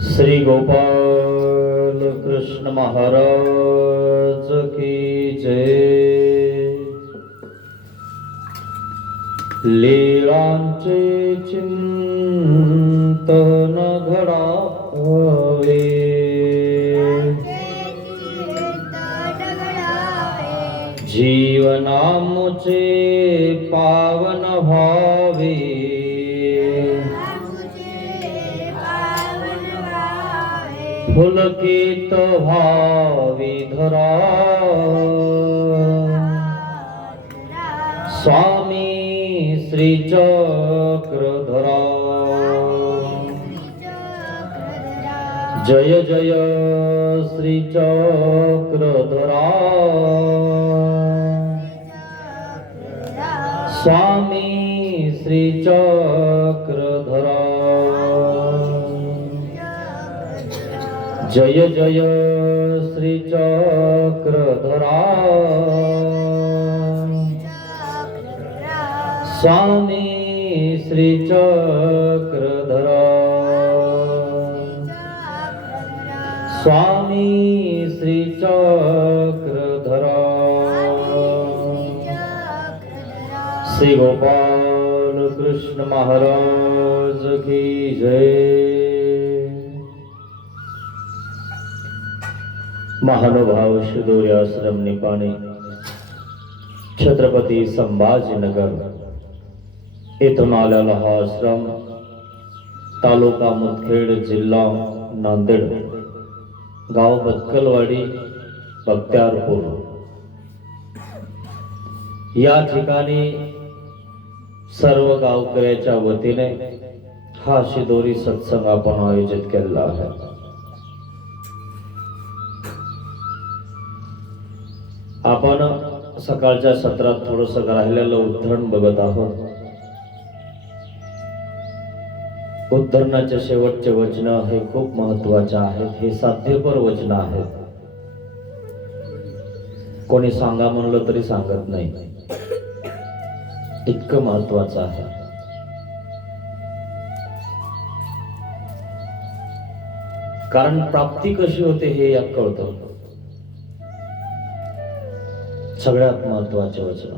श्री गोपाल कृष्ण महाराज की जय। लीलांचे चिंतन घडावे, जीवनामुचे पावन भावे, पुलकित भावी धरा। स्वामी श्री चक्रधरा, जय जय श्री चक्रधरा। स्वामी श्री चक्रधरा, जय जय श्री चक्रधरा। स्वामी श्री चक्रधरा, स्वामी श्री चक्रधरा। श्री गोपाल कृष्ण महाराज की जय। महानुभाव शिदोरी आश्रम निपाणी, छत्रपती संभाजीनगर येथून आलेला हा आश्रम तालुका मुदखेड, जिल्हा नांदेड, गाव बत्कलवाडी, बख्तियारपूर या ठिकाणी सर्व गावकऱ्याच्या वतीने हा शिदोरी सत्संग आपण आयोजित केलेला आहे। आपण सकाळच्या सत्रात थोडस राहिलेलं उद्धरण बघत आहोत। उद्धरणाचे शेवटचे वचन हे खूप महत्वाचे आहेत। हे साध्यपर वचन आहेत। कोणी सांगा म्हणलं तरी सांगत नाही, इतकं महत्वाचं आहे। कारण प्राप्ती कशी होते हे यात कळतं। सगळ्यात महत्वाचे वचन।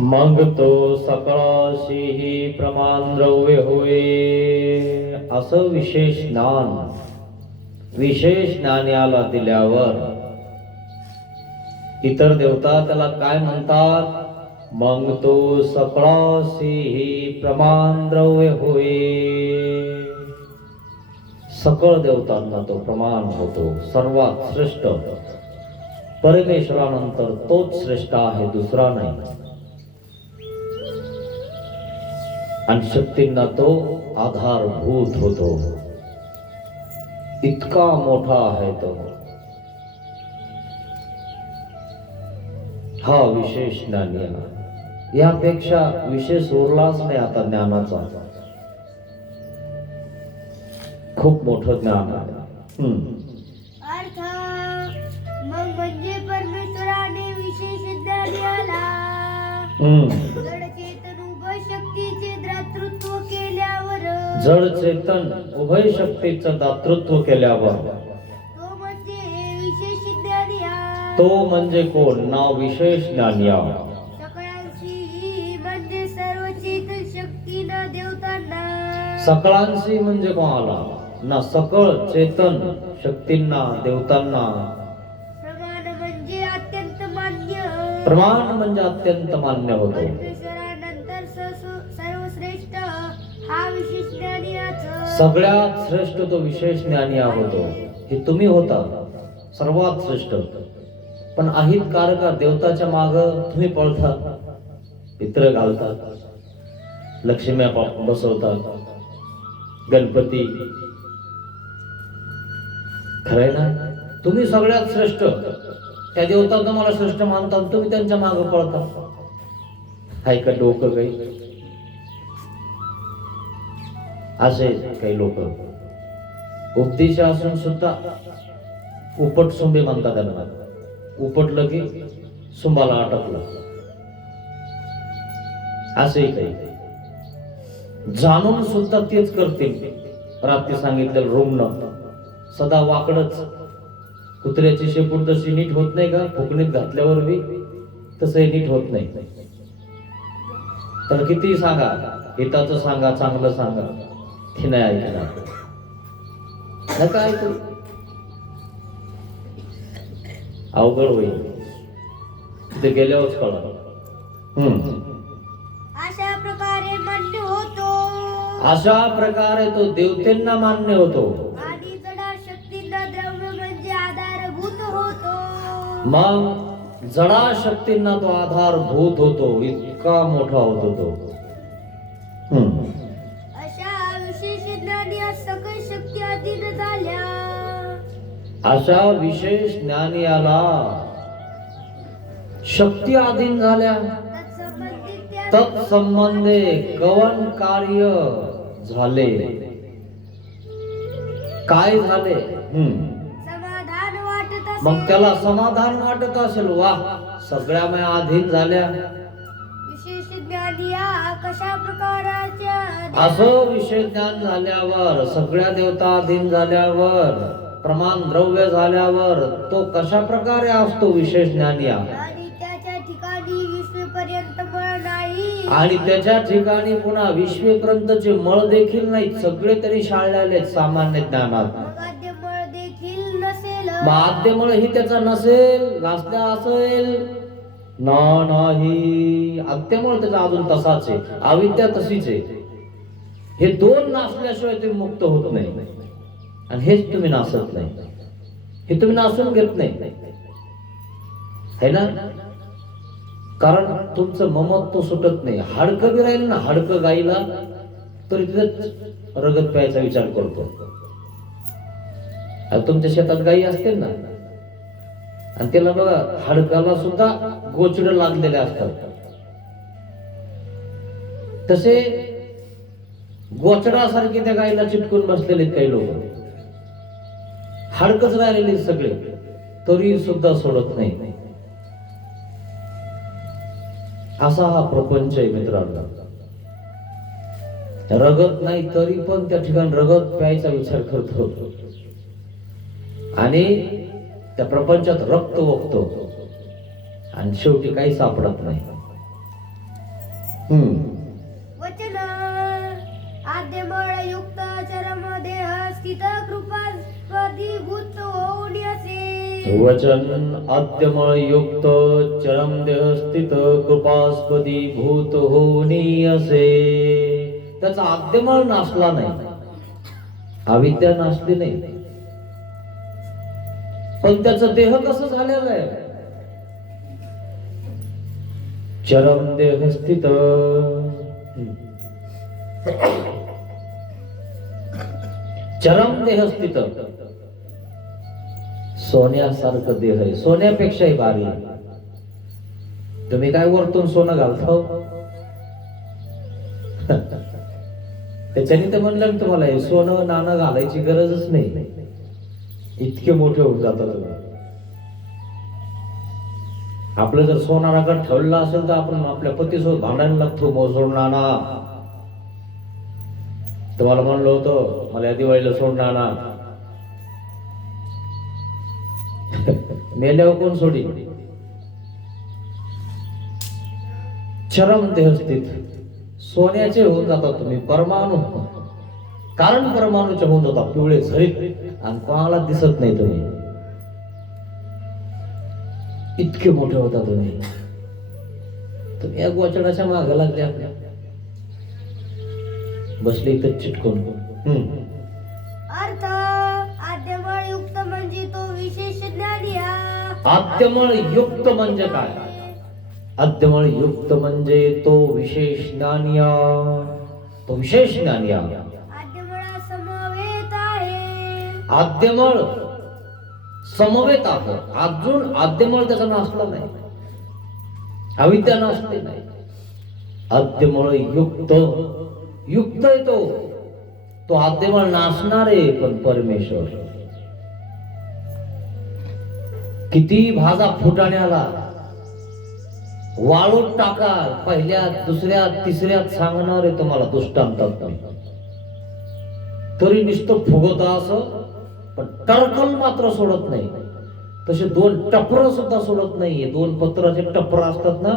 मग तो सकळाशीही प्रमाण द्रव्य होय। असं विशेष ज्ञान याला दिल्यावर इतर देवता त्याला काय म्हणतात? मग तो सकळाशीही प्रमाण द्रव्य होय। सकळ देवतांना तो प्रमाण होतो। सर्वात श्रेष्ठ परमेश्वरानंतर तोच श्रेष्ठ आहे, दुसरा नाही। आणि शक्तींना तो आधारभूत होतो। इतका मोठा आहे तो। हा विशेष ज्ञान, यापेक्षा विशेष उरलाच नाही आता ज्ञानाचा। खूप मोठं ज्ञान आहे। अर्थ मग म्हणजे परमेश्वराने विशेष ज्ञान याला जड चेतन उभय शक्तीचे दातृत्व केल्यावर, जड चेतन उभय शक्तीचं दातृत्व केल्यावर तो म्हणजे विशेष ज्ञान या। तो म्हणजे कोण? नाव विशेष ज्ञान या। सकळांशी म्हणजे सर्व चेतन शक्तीना देवतांना। सकळांशी म्हणजे कोणाला? ना सकळ चेतन शक्तींना देवतांना। प्रमाण म्हणजे अत्यंत मान्य। प्रमाण म्हणजे अत्यंत मान्य होतो। परमेश्वरानंतर सर्वश्रेष्ठ हा विशेष ज्ञानी याचं। सगळ्यात श्रेष्ठ तो विशेष ज्ञानी होतो। हे तुम्ही होता सर्वात श्रेष्ठ। पण अहित कारका देवताच्या माग तुम्ही पळता, पित्र घालतात, लक्ष्म्या बसवतात, गणपती। खरंय ना? तुम्ही सगळ्यात श्रेष्ठ। त्या देवता तुम्हाला श्रेष्ठ मानतात, तुम्ही त्यांच्या मागे पळता। हाय का डोकं काही? असे काही लोक उपदेश असून सुद्धा उपट सुंबे म्हणतात त्यांना. उपटलं की सुंबाला अटकलं. असे काही जाणून सुद्धा तेच करतील. रात्री सांगितलेलं रुग्ण सदा वाकडच. कुत्र्याची शेपूट जशी नीट होत नाही का फुकणीत घातल्यावर बी, तसंही नीट होत नाही. तर किती सांगा, हिताचं सांगा, चांगलं सांगा, ते नाही ऐकणार. नका ऐकू, अवघड होईल. तिथे गेल्यावरच कळलं. अशा प्रकारे मान्य होतो अशा प्रकारे तो देवतेंना मान्य होतो आणि जडा शक्तींना द्रव्य म्हणजे आधारभूत होतो. मग जडा शक्तींना तो आधारभूत होतो. इतका मोठा होतो तो. अशा विशेष ज्ञानी सकळ शक्ती अधीन झाल्या. अशा विशेष ज्ञानियाला शक्ती अधीन झाल्या. तत्संबंधे कवन कार्य झाले. काय झाले? समाधान वाटत असेल. मग त्याला समाधान वाटत असेल. वा, सगळ्या माझ्या अधीन झाल्या. विशेष ज्ञानी कशा प्रकारच्या असं विशेष ज्ञान झाल्यावर, सगळ्या देवता अधीन झाल्यावर, प्रमाण द्रव्य झाल्यावर तो कशा प्रकारे असतो विशेष ज्ञानी. आणि त्याच्या ठिकाणी विश्वेपर्यंत मळ नाही. आणि त्याच्या ठिकाणी पुन्हा विश्वेपर्यंतचे मळ देखील नाहीत. सगळे तरी शाळलेले सामान्य ज्ञानात. मग आद्य मळ देखील नसेल. आद्य मळ ही त्याचा नसेल, नासल्या असेल नाही. आद्यमळ त्याचा अजून तसाच आहे. अविद्या तशीच आहे. हे दोन नासल्याशिवाय तुम्ही मुक्त होत नाही. आणि हेच तुम्ही नासत नाही. हे तुम्ही नासून घेत नाही, है ना. कारण तुमचं ममत्व सुटत नाही. हाडकं बी राहिलं ना, हाडकं गाईला, तरी तिथेच रगत प्यायचा विचार करतो. तुमच्या शेतात गायी असतील ना, आणि त्याला बघा हाडकाला सुद्धा गोचडे लागलेले असतात. तसे गोचडासारखे त्या गायीला चिटकून बसलेले काही लोक. हाडकच राहिलेले सगळे, तरी सुद्धा सोडत नाही. असा हा प्रपंच आहे मित्रांनो. रगत नाही तरी पण त्या ठिकाणी रगत प्यायचा विचार करतो. आणि त्या प्रपंचात रक्त ओकतो. आणि शेवटी काही सापडत नाही. वचन आद्यमळ युक्त चरम देह स्थित कृपास्पदीभूत होऊन असे. वचन आद्यमळ युक्त चरम देह स्थित कृपास्पदी भूत होनी असे. त्याचा आद्यमळ नासला नाही, अविद्या नासली नाही, पण त्याचं देह कसं झालेलं आहे. चरम देह स्थित, चरम देह स्थित. सोन्यासारखं देह आहे, सोन्यापेक्षाही भारी. तुम्ही काय वरतून सोनं घालतो त्याच्याने तर म्हणलं ना तुम्हाला, हे सोनं नाणं घालायची गरजच नाही. इतके मोठे होऊन जातात. आपलं जर सोना राखत ठेवलं असेल तर आपण आपल्या पतीसोबत भांडायला लागतो. सोड नाना, तुम्हाला म्हणलं होतं मला या दिवाळीला सोड नाना. मेल्यावर कोण सोडी. चरम देह स्थित, सोन्याचे होऊन जातात तुम्ही, परमाणू. कारण परमाणूचे होऊन जातात पिवळे झरीत, आणि कोणाला दिसत नाही तुम्ही. इतके मोठे होता तुम्ही. तुम्ही या गोचडाच्या मागे लागले, आपल्या बसले इथं चिटकून. अर्थ आद्यमळ युक्त म्हणजे तो विशेष ज्ञानी. आद्यमळ युक्त म्हणजे काय? आद्यमळ युक्त म्हणजे तो विशेष ज्ञानी. तो विशेष ज्ञानी. आद्यमळ समवेत आहे. आद्यमळ समवेत आहे. अजून आद्यमळ त्याचा नासला नाही, अविद्या नासली नाही. आद्यमळ युक्त, युक्त आहे तो आद्यमळ नासणार आहे. पण परमेश्वर किती भाजा फुटाण्याला वाळूत टाका, पहिल्या दुसऱ्या तिसऱ्यात सांगणार आहे तुम्हाला दृष्टांतात, तरी नुसतं फुगत असं, पण टरकल मात्र सोडत नाही. तसे 2 टपर सुद्धा सोडत नाहीये. 2 पत्राचे टपर असतात ना,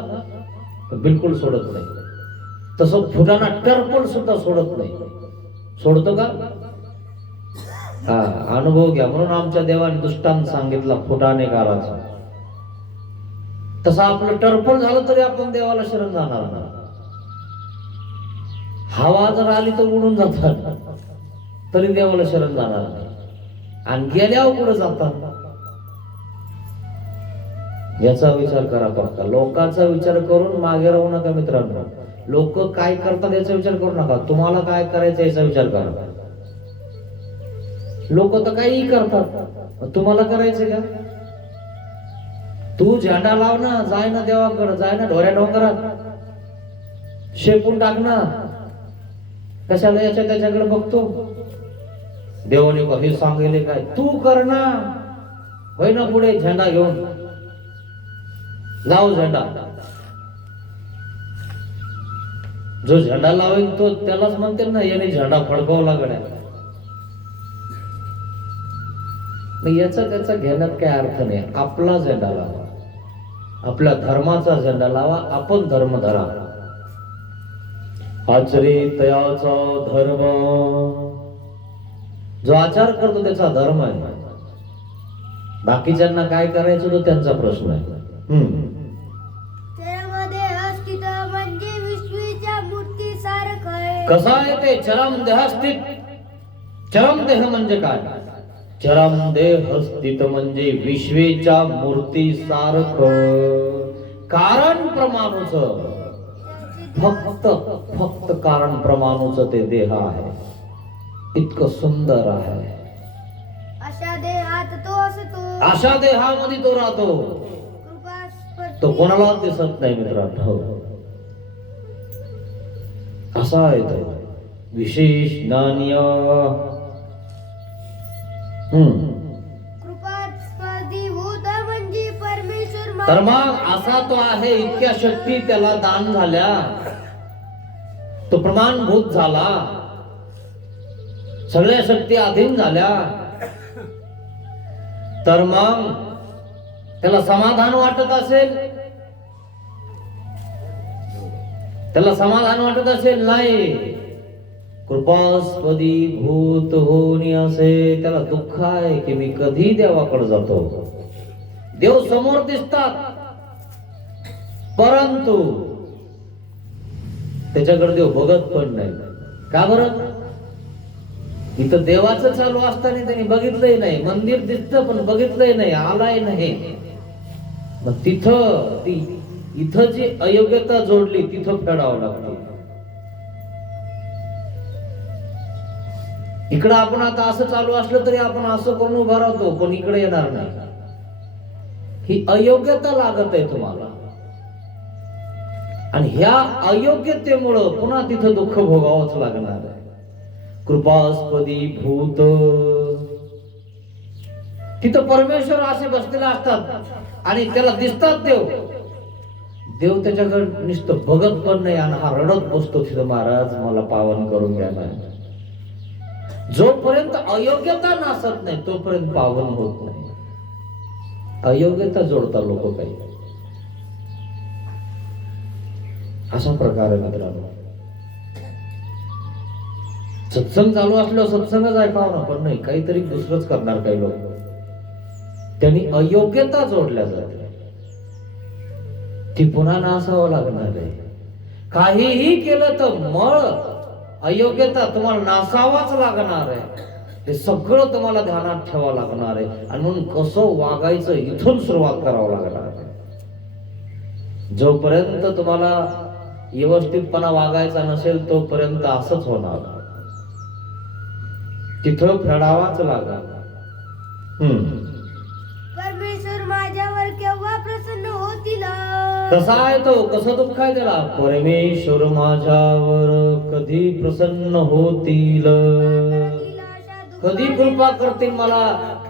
बिलकुल सोडत नाही. तसं फुटाणा टरपल सुद्धा सोडत नाही. सोडतो का? हा, अनुभव घ्या. म्हणून आमच्या देवाने दृष्टांत सांगितला फुटाणे काराचा. तसं आपलं टरपल झालं तरी आपण देवाला शरण जाणार ना. हवा जर आली तर उडून जातात, तरी देवाला शरण जाणार नाही. आणि गेल्यावर पुढे जातात. याचा विचार करा पक्का. लोकांचा विचार करून मागे राहू नका मित्रांनो. लोक काय करतात याचा विचार करू नका. तुम्हाला काय करायचं याचा विचार करा. लोक तर काही करतात, तुम्हाला करायचं का? तू झेंडा लाव ना, जाय ना देवाकडे, जाय ना ढोऱ्या डोंगरात, शेपून टाक ना. कशाला याच्या त्याच्याकडे बघतो? देवाने हे सांगितले काय? तू कर ना. होय ना, पुढे झेंडा घेऊन लाव झेंडा. जो झेंडा लावेल तो त्यालाच म्हणते ना याने झेंडा फडकवला गड्या. याचा त्याचा घेण्यात काय अर्थ नाही. आपला झेंडा लावा, आपल्या धर्माचा झेंडा लावा. आपण धर्म धरा. आचरे तयाचा धर्म. जो आचार करतो त्याचा धर्म आहे. बाकीच्यांना काय करायचं तो त्यांचा प्रश्न आहे. त्यामध्ये अस्तित्व म्हणजे विश्वीच्या मूर्तीसारखं आहे. कसं आहे ते? चरम देहस्थित. चरम देह म्हणजे काय? चरम देह स्थित म्हणजे विश्वेच्या मूर्ती सारखं. कारण प्रमाणूच, फक्त कारण प्रमाणूच ते देह आहे. इतकं सुंदर आहे. अशा देहात तो असतो. अशा देहामध्ये तो राहतो. कृपास्पदी तो कोणाला दिसत नाही मित्रांनो. असा आहे तो विशेष ज्ञानीय. कृपास्पदी भूत म्हणजे परमेश्वर. तर मग असा तो आहे. इतक्या शक्ती त्याला दान झाल्या, तो प्रमाणभूत झाला, सगळ्या शक्ती अधीन झाल्या. तर मग त्याला समाधान वाटत असेल? त्याला समाधान वाटत असेल? नाही. कृपास्पदी भूत होणी असे त्याला दुःख आहे की मी कधी देवाकडे जातो. देव समोर दिसतात, परंतु त्याच्याकडे देव बघत पण नाही. का बरं? इथं देवाचं चालू असताना त्यांनी बघितलंही नाही. मंदिर दिसतं पण बघितलंही नाही, आलाय नाही. मग इथं जी अयोग्यता जोडली तिथं फेडावं लागतं. इकडं आपण आता असं चालू असलं तरी आपण असं करून उभा राहतो, पण इकडे येणार नाही. ही अयोग्यता लागत आहे तुम्हाला. आणि ह्या अयोग्यतेमुळं पुन्हा तिथं दुःख भोगावंच लागणार आहे. कृपास्पदी भूत. तिथं परमेश्वर असे बसलेले असतात आणि त्याला दिसतात देव. देव त्याच्याकडे नुसतं बघत पण नाही आणि हा रडत बसतो तिथं, महाराज मला पावन करून घ्या ना. जोपर्यंत अयोग्यता नासत नाही तोपर्यंत पावन होत नाही. अयोग्यता जोडता लोक काही. अशा प्रकारे मित्रांनो सत्संग चालू असल्यावर सत्संगच ऐकावं ना, पण नाही काहीतरी दुसरंच करणार काही लोक. त्यांनी अयोग्यता जोडल्या जाते. ती पुन्हा नासावं लागणार आहे. काहीही केलं तर मळ अयोग्यता तुम्हाला नासावाच लागणार आहे. हे सगळं तुम्हाला ध्यानात ठेवावं लागणार आहे. आणि म्हणून कसं वागायचं इथून सुरुवात करावं लागणार आहे. जोपर्यंत तुम्हाला व्यवस्थितपणा वागायचा नसेल तोपर्यंत असंच होणार. तिथं फेडावाच लागणार. परमेश्वर माझ्यावर केव्हा प्रसन्न होतील. कसा आहे तो? कसं दुःख आहे त्याला? परमेश्वर माझ्यावर कधी प्रसन्न होतील, कधी कृपा करतील मला,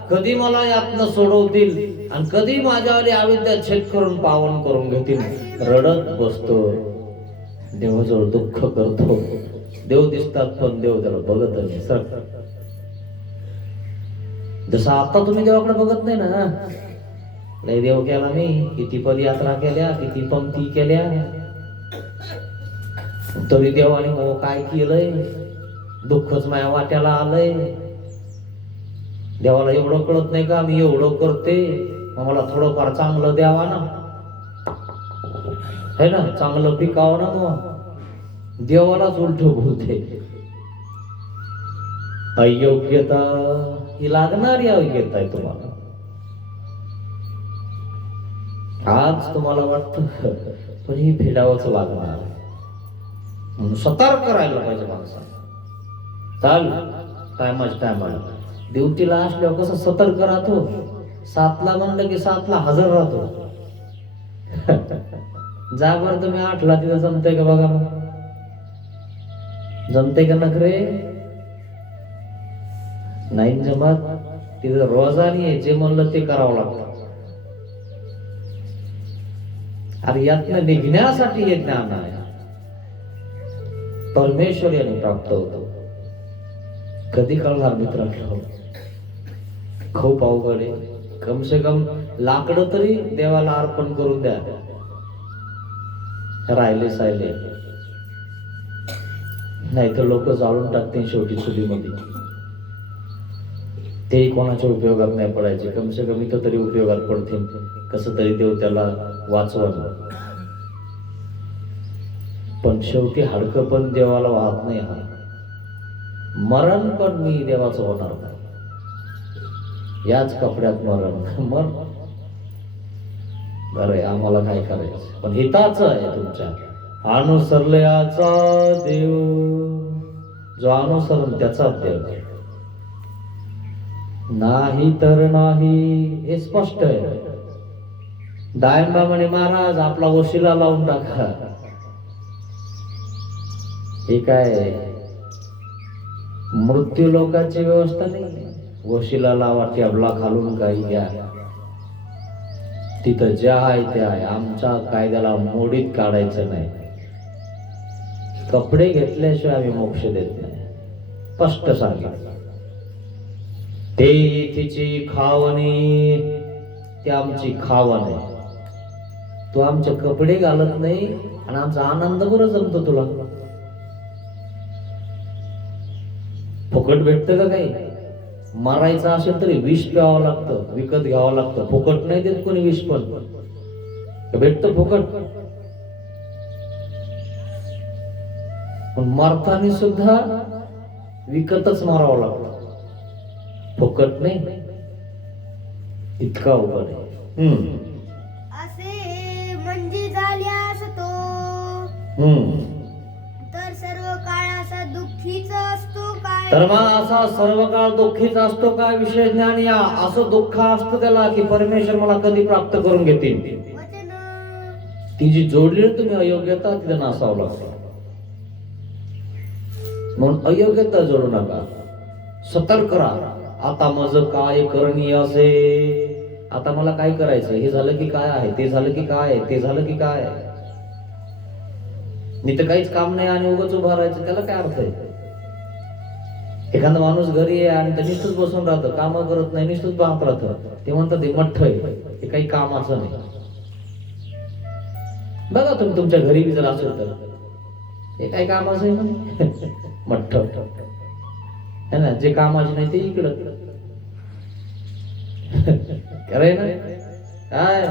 कधी मला यातनं सोडवतील, आणि कधी माझ्यावाली अविद्या छेद करून पावन करून घेतील रडत बसतो, देवाजवळ दुःख करतो. देव दिसतात पण देव त्याला बघत नाही. सर जसं आता तुम्ही देवाकडे बघत नाही ना, लय देव केला मी, किती पदयात्रा केल्या, किती पंक्ती केल्या, तरी देवाने हो काय केलंय, दुःखच माझ्या वाट्याला आलंय. देवाला एवढं कळत नाही का मी एवढं करते, मग मला थोडंफार चांगलं द्यावा ना, है ना, चांगलं पिकावं ना. मग देवालाच उलट बोलते. अयोग्यता ही लागणारी अयोग्यता आहे तुम्हाला. आज तुम्हाला वाटतं पण ही फेडावंच लागणार, म्हणून सतर्क करायला पाहिजे माणसाने. चाल टायमाला ड्युटीला असल्यावर कसं सतर्क राहतो, 7ला म्हणलं की 7ला हजर राहतो. जा बरं तुम्ही 8ला तिथं जमतंय का बघा, जमते का नखरे? नाही जमत. तिथं रोजानी जे म्हणलं ते करावं लागतं. अरे यातनं निघण्यासाठी हे ज्ञान आहे, परमेश्वर याने प्राप्त होतो. कधी कळणार मित्रांनो? खूप अवघड आहे. कम से कम लाकडं तरी देवाला अर्पण करून द्या, राहिले सायले, नाही तर लोक जाळून टाकतील शेवटी चुलीमध्ये. तेही कोणाच्या उपयोगात नाही पडायचे. कम से कम इथं तरी उपयोगात पडतील, कसं तरी देव त्याला वाचवलं. पण शेवटी हाडकं पण देवाला वाहत नाही. हा मरण पण मी देवाचं होणार नाही, याच कपड्यात मरण. मग बरं आम्हाला काय करायचं, पण हिताचं आहे तुमच्या. अनुसरल्याचा देव, जो अनुसरण त्याचा देव, नाही तर नाही, हे स्पष्ट आहे. दायंबा म्हणे महाराज आपला वशिला लावून टाका. हे काय मृत्यू लोकांची व्यवस्था नाही. वशिला लावा, टेबला खालून काही घ्या, तिथं जे आहे ते आहे. आमच्या कायद्याला मोडीत काढायचं नाही. कपडे घेतल्याशिवाय आम्ही मोक्ष देत नाही, स्पष्ट सांगितलं. ते तिची खावणी, ते आमची खावण आहे. तू आमचे कपडे घालत नाही आणि आमचा आनंद बरं जमतो तुला. फुकट भेटतं का काही? मारायचं असेल तरी विष प्यावं लागतं, विकत घ्यावं लागतं. फुकट नाही देत कोणी विष, पण भेटतं फुकट. पण मारताना सुद्धा विकतच मारावं लागतं, फुकट नाही. इतका अवघड आहे. असे म्हणजे झाल्यास तो तर सर्व काळ असा दुःखीच असतो काय? तर मग असा सर्व काळ दुःखीचा असतो काय? विषय ज्ञान या असं दुःख असतं त्याला की परमेश्वर मला कधी प्राप्त करून घेतील. वचन ती जी जोडली तुम्ही अयोग्यता, तिला नासावं लागतं. म्हणून अयोग्यता जोडू नका, सतर्क राहा. आता माझं काय करणीय असे, आता मला काय करायचं, हे झालं की काय आहे, ते झालं की काय आहे, ते झालं की काय आहे. मी तर काहीच काम नाही आणि उगाच उभा राहायचं, त्याला काय अर्थ आहे? एखादा माणूस घरी आहे आणि ते नुसतंच बसून राहतं, काम करत नाही, नुसतंच पाहत राहतं. ते म्हणतात ते मठ्ठ आहे, हे काही कामाचं नाही. बघा तुम्ही तुमच्या घरी बी जर असेल तर हे काही कामाचं आहे म्हणे, मठ्ठ है ना. जे कामाचे नाही ते इकडं खरंय ना काय.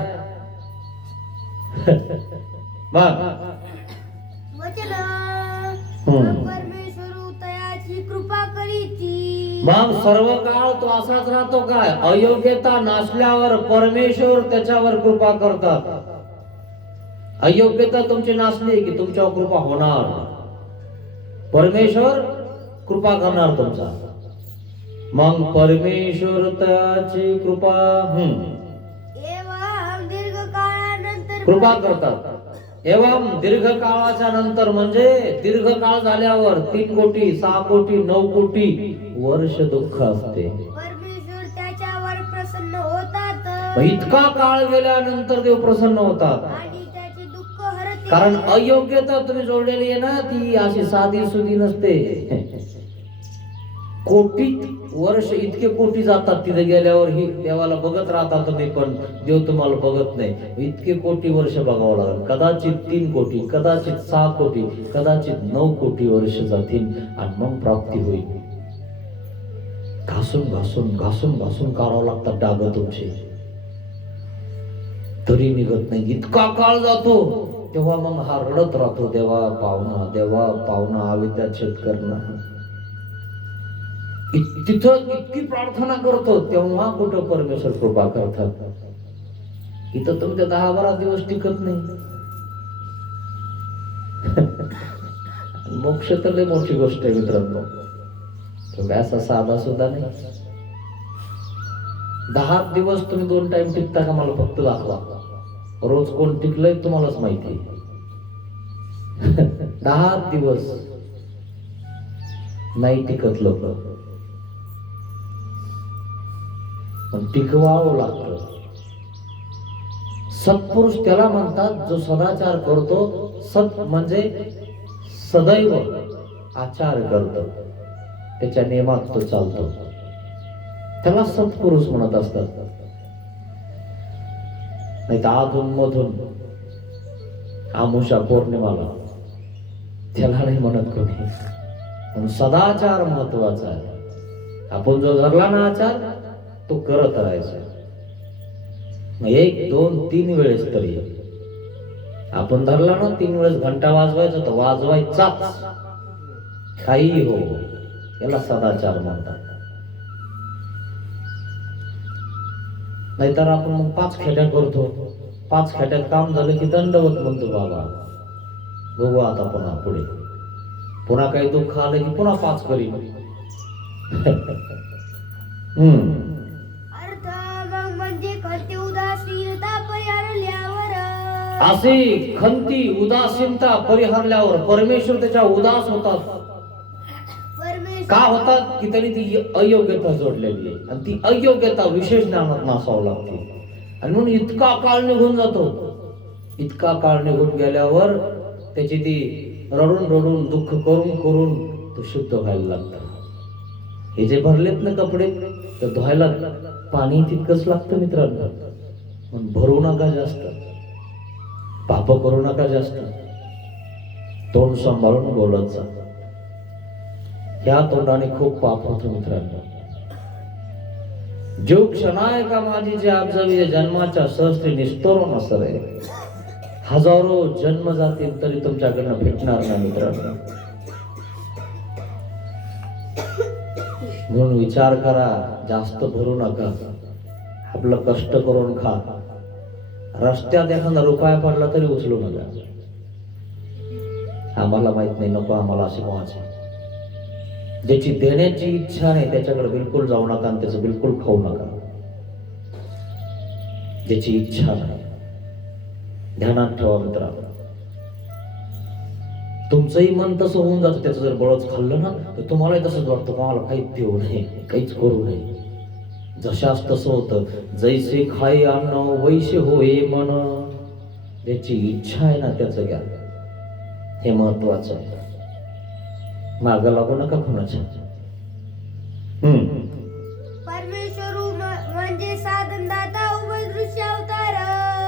वचन परमेश्वर तयाची कृपा करीती. मग सर्व काळ तो असाच राहतो काय? अयोग्यता नासल्यावर परमेश्वर त्याच्यावर कृपा करतात. अयोग्यता तुमची नासली की तुमच्यावर कृपा होणार, परमेश्वर कृपा करणार तुमचा. मग परमेश्वर त्याची कृपा एवं दीर्घ काळानंतर कृपा करतात. एवं दीर्घ काळाच्या नंतर म्हणजे दीर्घ काळ झाल्यावर 3 कोटी 6 कोटी 9 कोटी वर्ष दुःख असते. परमेश्वर त्याच्यावर प्रसन्न होतात. मग इतका काळ गेल्यानंतर देव प्रसन्न होतात. आणि त्याचे दुःख हरते. कारण अयोग्यता तुम्ही जोडलेली आहे ना, ती अशी साधी सुधी नसते. कोटी वर्ष इतके कोटी जातात तिथे गेल्यावर ही देवाला बघत राहता तुम्ही, पण देव तुम्हाला बघत नाही. इतके कोटी वर्ष बघावं लागेल. कदाचित 3 कोटी, कदाचित 6 कोटी, कदाचित 9 कोटी वर्ष जातील आणि मग प्राप्ती होईल. घासून घासून घासून घासून काढावं लागतात डाग तुमचे, तरी निघत नाही. इतका काळ जातो तेव्हा मग हा रडत राहतो, देवा पाहुणा अविद्यात शेतकऱ्यांना. तिथं इतकी प्रार्थना करतो तेव्हा कुठं परमेश्वर कृपा करतात. इथं तुमच्या 10-12 दिवस टिकत नाही. मोक्ष तर लय मोठी गोष्ट आहे मित्रांनो, तो काय असा साधा सुद्धा नाही. 10 दिवस तुम्ही 2 टाइम टिकता का मला फक्त दाखवा. रोज कोण टिकलंय तुम्हालाच माहिती. 10 दिवस नाही टिकत लोक, पण टिकवावं लागतं. सत्पुरुष त्याला म्हणतात जो सदाचार करतो. सत म्हणजे सदैव आचार करतो, त्याच्या नियमात तो चालतो, त्याला सत्पुरुष म्हणत असतात. नाही तर अधून मधून आमुषा पौर्णिमाला त्याला नाही म्हणत कोणी. पण सदाचार महत्वाचा आहे. आपण जो धरला ना आचार तो करत राहायचा. 1, 2, 3 वेळेस तरी आपण धरला ना, 3 वेळेस घंटा वाजवायचा तर वाजवायचाच, काही हो. याला सदाचार म्हणतात. नाहीतर आपण मग 5 खेट्या करतो. 5 खेट्यात काम झालं की दंडवत म्हणतो, बाबा बघू आता पुन्हा काही दुःख आलं की पुन्हा 5 करीन. अशी खंती उदासीनता परिहरल्यावर परमेश्वर त्याच्या उदास होतात. का होतात की त्यांनी ती अयोग्यता जोडलेली आहे, आणि ती अयोग्यता विशेष ज्ञानात नासावं लागते. आणि म्हणून इतका काळ निघून जातो. इतका काळ निघून गेल्यावर त्याची ती रडून रडून दुःख करून करून तो शुद्ध व्हायला लागतं. हे जे भरलेत ना कपडे, तर धुवायला पाणी तितकंच लागतं मित्रांनो. म्हणून भरू नका जास्त, पाप करू नका जास्त, तोंड सांभाळून बोलत जा. या तोंडाने खूप पाप होतो मित्रांनो. जो क्षणायका माझी जे अब्जावी जन्माच्या सहस्त्री निस्तोरो नसरे, हजारो जन्म जातील तरी तुमच्याकडनं भेटणार नाही मित्रांनो. म्हणून विचार करा, जास्त भरू नका, आपलं कष्ट करून खा. रस्त्यात एखादा रुपया पडला तरी उचलू नका. आम्हाला माहित नाही, नको आम्हाला असे कोणाचे. ज्याची देण्याची इच्छा नाही त्याच्याकडे बिलकुल जाऊ नका, आणि त्याचं बिलकुल खाऊ नका. ज्याची इच्छा नाही, ध्यानात ठेवा मित्रांनो. तुमचंही मन तसं होऊन जातं. त्याचं जर बळच खाल्लं ना तर तुम्हालाही तसंच वाटतं, मला काहीच देऊ नये, काहीच करू नये. जशास तसं होतं. जैसे खाई अन्न वैसे होय मन. ज्याची इच्छा आहे ना त्याचं घ्या, हे महत्वाचं आहे. माग लागू नका कुणाच्या. परमेश्वर म्हणजे साधनदाता उभय दृश्य अवतार.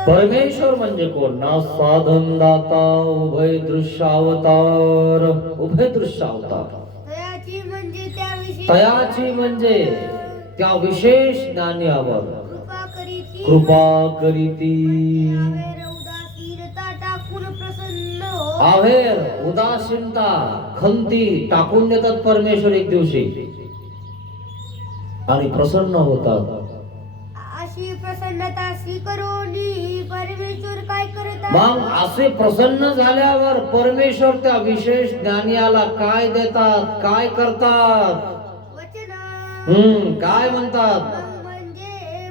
परमेश्वर म्हणजे कोण ना, साधनदाता उभय दृश्य अवतार. उभय दृश्य अवतार तयाची म्हणजे त्या विशेष ज्ञानावर कृपा करीती. आहेर उदासीनता खंती टाकून देतात परमेश्वर एक दिवशी, आणि प्रसन्न होतात. अशी प्रसन्नता स्वीकारून परमेश्वर काय करतात. मग असे प्रसन्न झाल्यावर परमेश्वर त्या विशेष ज्ञानियाला काय देतात, काय करतात, वचन काय म्हणतात. म्हणजे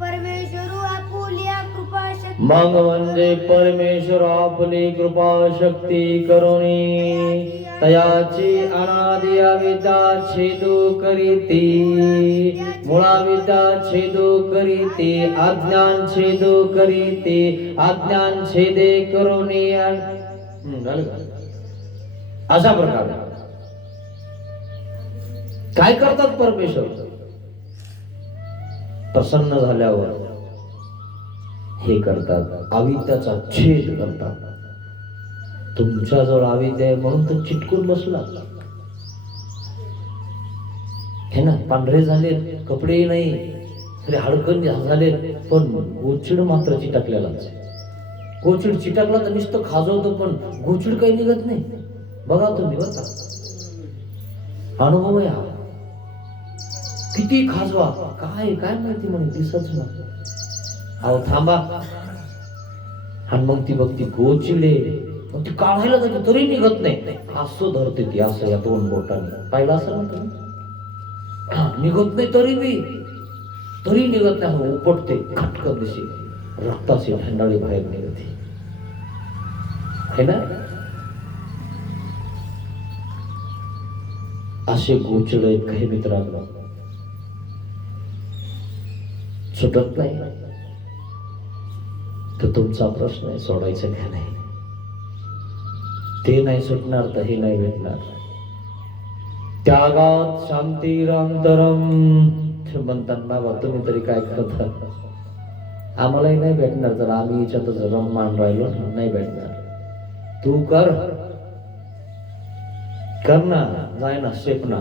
परमेश्वर आपुल्या कृपा मग म्हणजे परमेश्वर आपली कृपा शक्ती करुणी तयाची अनादि अविद्या छेदू करीती, मुळाविद्या छेदू करीती, अज्ञान छेदू करीती, अज्ञान छेदे करुणी झालं का? अशा प्रकारे काय करतात परमेश्वर? प्रसन्न झाल्यावर हे करतात, अविद्याचा छेद करतात. तुमच्याजवळ अविद्या आहे म्हणून तर चिटकून बसला हे ना. पांढरे झाले, कपडे नाही, तरी हडकन झाले, पण गोचिड मात्र चिटकलेलाच. गोचिड चिटकला तर नुसतं खाजवतो, पण गोचिड काही निघत नाही. बघा तुम्ही, बघा अनुभव आहे हा. किती खाजवा, काय काय माहिती म्हणून दिसत ना. अहो थांबा. आणि मग ती बघ, ती गोचिडे, मग ती काढायला जाते तरी निघत नाही. असं धरते ती, असं या दोन बोटाने. पाहिलं असं ना तुम्ही? निघत नाही तरी निघत नाही. उपटते खटकत दिशी, रक्ताची ढंडाळी बाहेर निघते है ना. असे गोचड आहेत काही मित्रांनो, सुटत नाही. तर तुमचा प्रश्न आहे, सोडायचं का नाही? ते नाही सुटणार तर हे नाही भेटणार. त्यागात शांतिरंतरम म्हणतात बाबा, तुम्ही तरी काय करता? आम्हालाही नाही भेटणार तर आम्ही याच्यातच रममान राहिलो, नाही भेटणार. तू कर ना, जाय ना, शेप ना,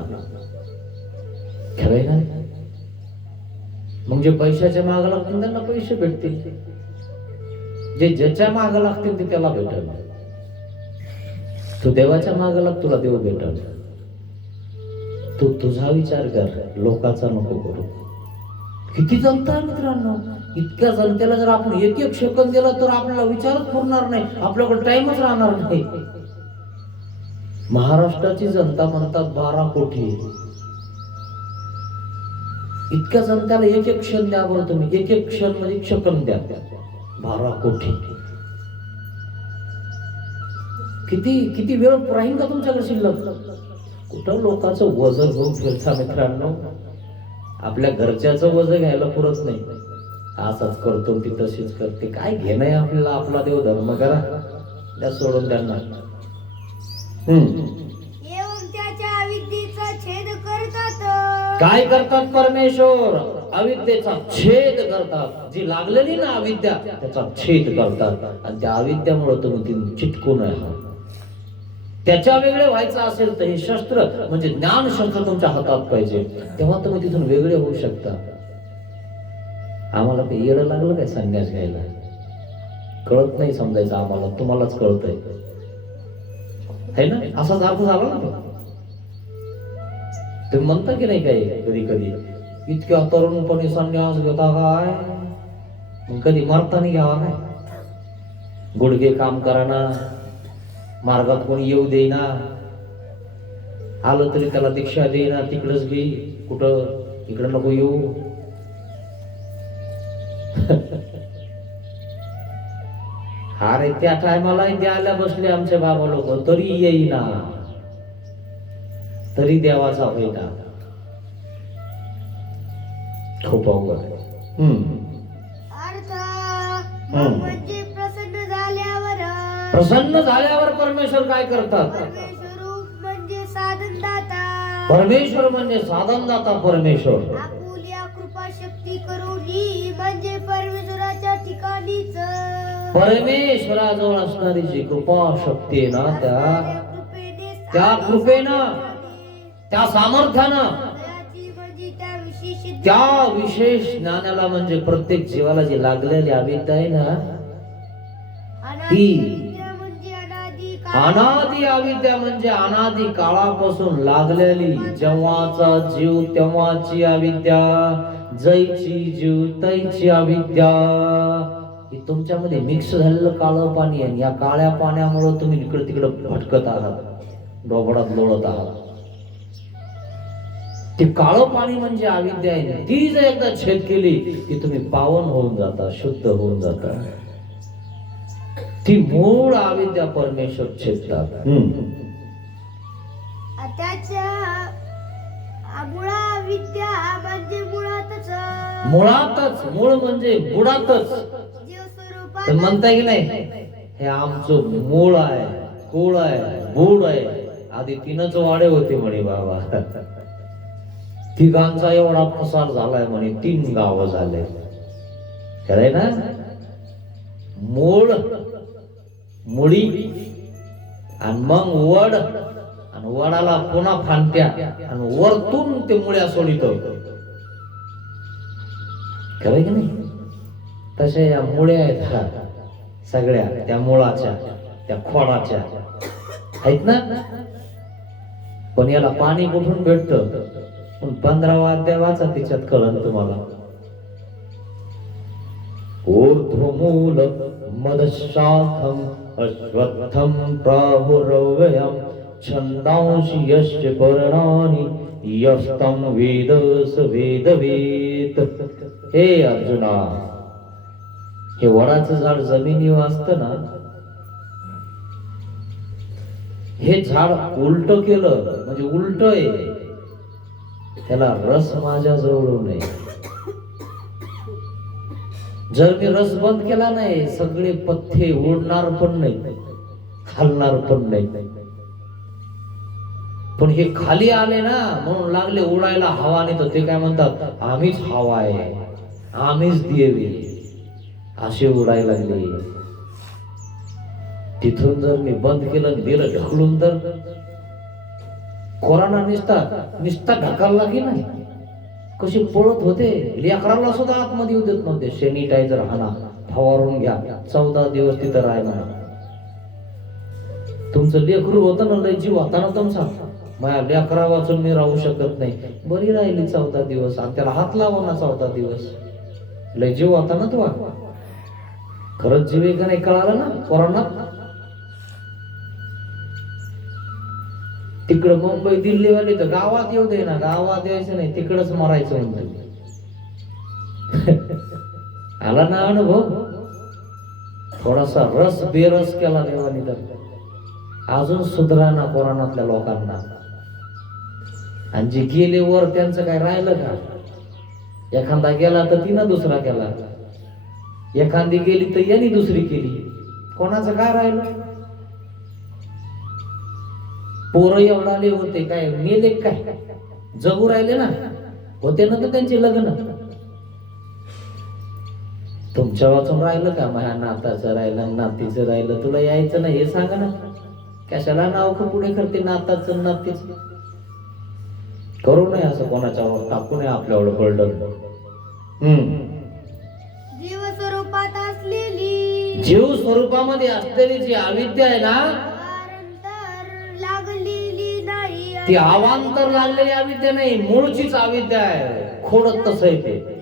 खरंय ना. म्हणजे पैशाच्या मागे लागतील त्यांना पैसे भेटतील, जे ज्याच्या मागे लागतील ते त्याला भेटल. तू देवाच्या मागे लाग, तुला देव भेटल. तू तुझा विचार कर, लोकांचा नको करू. किती जनता मित्रांनो, इतक्या जनतेला जर आपण एक एक सेकंद दिला तर आपल्याला विचारच पुरणार नाही, आपल्याकडे टाइमच राहणार नाही. महाराष्ट्राची जनता म्हणतात 12 कोटी. इतक्या जनतेला एक एक क्षण द्या बरं तुम्ही, एक एक क्षण म्हणजे सेकंद द्या. 12 कोटी. किती वेळ राहील का तुमच्याकडे शिल्लक? कुठं लोकांचं वजन घेऊन फिरता मित्रांनो. आपल्या घरच्याचं वजन घ्यायला पुरत नाही. असाच करतो ती तशीच करते, काय घेणं आहे आपल्याला? आपला देव धर्म करा, त्या सोडून त्यांना. त्याच्या अविद्येचा छेद करतात. काय करतात परमेश्वर? अविद्येचा छेद करतात. जी लागलेली ना अविद्या, त्याचा छेद करतात. आणि त्या अविद्यामुळे तुम्ही ती चिटकून आहे. त्याच्या वेगळे व्हायचं असेल तर हे शस्त्र म्हणजे ज्ञान शस्त्र तुमच्या हातात पाहिजे, तेव्हा तुम्ही तिथून वेगळे होऊ शकता. आम्हाला ते येडं लागलं काय संन्यास घ्यायला? कळत नाही समजायचं आम्हाला, तुम्हालाच कळतंय है ना. असाच अर्थ झाला ना. तुम्ही म्हणता की नाही काय कधी कधी, इतक्या तरुणपणे संन्यास घेता काय? मग कधी मरताना घ्यावा काय? गुडघे काम करा ना, मार्गात कोणी येऊ देईना, आलं तरी त्याला दीक्षा देईना, तिकडच घे, कुठं इकडं नको येऊ. अरे त्या टायमाला द्यायला बसले आमचे बाबा लोक, तरी येईना, तरी देवाचा होईना. खूप अवघड आहे. म्हणजे प्रसन्न झाल्यावर परमेश्वर काय करतात? म्हणजे साधनदाता. परमेश्वर म्हणजे साधनदाता. परमेश्वर आपुल्या कृपा शक्ती करुणी म्हणजे परमेश्वराच्या ठिकाणीच. परमेश्वराजवळ असणारी जी कृपा शक्ती आहे ना, त्या कृपेनं, त्या सामर्थ्यानं, त्या विशेष ज्ञानाला म्हणजे प्रत्येक जीवाला जी लागलेली अविद्या आहे ना, ती अनादि अविद्या म्हणजे अनादि काळापासून लागलेली, जेव्हाचा जीव तेव्हाची अविद्या, जैची जीव तैची अविद्या, ही तुमच्यामध्ये मिक्स झालेलं काळं पाणी आहे. या काळ्या पाण्यामुळे तुम्ही इकडे तिकडे भटकत आहात, डोबडात लोळत आहात. ते काळं पाणी म्हणजे अविद्या आहे. ती जर एकदा छेद केली की तुम्ही पावन होऊन जाता, शुद्ध होऊन जाता. ती मूळ अविद्या परमेश्वर छेदतात. त्याच्या मुळा विद्या म्हणजे मुळातच, मूळ म्हणजे बुडातच. जीव स्वरूपात तर म्हणता की नाही, हे आमचं मूळ आहे, कुळ आहे, बूड आहे. आधी 3च वाडे होते म्हणे बाबा, तिघांचा एवढा प्रसार झालाय म्हणे, 3 गाव झाले. खरंय ना? मूळ, मुळी, आणि मग वड, आणि वडाला पुन्हा फांत्या, आणि वरतून ते मुळ्या सोडित. खरंय की नाही? तशा या मुळ्या आहेत हा सगळ्या, त्या मुळाच्या, त्या खोडाच्या आहेत ना. पण याला पाणी कुठून भेटतं? 15वा अध्याय वाचा, तिच्यात कळलं तुम्हाला. ऊर्ध्वमूल मदशाखम अश्वत्थम प्राहुरव्ययम छंदांसि यस्य पर्णानि यस्तं वेद स वेदवेत. हे अर्जुना, हे वडाचं झाड जमिनीवर असतं ना, हे झाड उलट केलं म्हणजे उलट आहे, त्याला रस माझ्या जवळ नाही. जर मी रस बंद केला नाही, सगळे पथ्ये उडणार पण नाही, हलणार पण नाही. पण हे खाली आले ना, म्हणून लागले उडायला हवाने, तर ते काय म्हणतात, आम्हीच हवा आहे, आम्हीच देवी, असे उडायला लागले. तिथून जर मी बंद केलं, दिलं ढकलून, तर कोरोना निस्ता ढकलला की नाही, कशी पळत होते. लेकराला सुद्धा आतमध्ये येऊ देत नव्हते. सॅनिटायझर आणा, फवारून घ्या, 14 दिवस तिथं राहायला. तुमचं लेकरू होतं ना, लय जीव होता ना तुमचा, माझ्या लेकरा वाचून मी राहू शकत नाही, बरी राहिली 14 दिवस, आणि त्याला हात लावा ना 14 दिवस, लय जीव होता ना तुला. खरंच जीव आहे का नाही कळालं ना कोरोनात. तिकडं मुंबई दिल्लीवाले तर गावात येऊ दे ना, गावात यायचं नाही, तिकडच मरायचं म्हणतो. आला ना अनुभव. थोडासा रस बेरस केला देवानी, तर अजून सुधरा ना कोरोनातल्या लोकांना. आणि जे गेले वर त्यांचं काय राहिलं का? एखादा गेला तर तिनं दुसरा केला, एखादी गेली तर यांनी दुसरी केली, कोणाचं काय राहिलं? पोरं एवढाले होते काय, मेले काय, जगू राहिले ना, होते ना तर त्यांचे लग्न. तुमच्या वाचून राहिलं का? माझ्या नाताचं राहिलं, नातीचं राहिलं, तुला यायचं ना, हे सांगा ना. कशाला नाव पुढे करते नाताचं नातीचं? करू नये असं, कोणाच्यावर टाकू नये आपल्यावर बर्डन. जीव स्वरूपात असलेली, जीव स्वरूपामध्ये असलेली जी अविद्या आहे ना, लागलेली नाही, ती अवांतर लागलेली अविद्या नाही, मूळचीच अविद्या आहे. खोडत तसं आहे ते.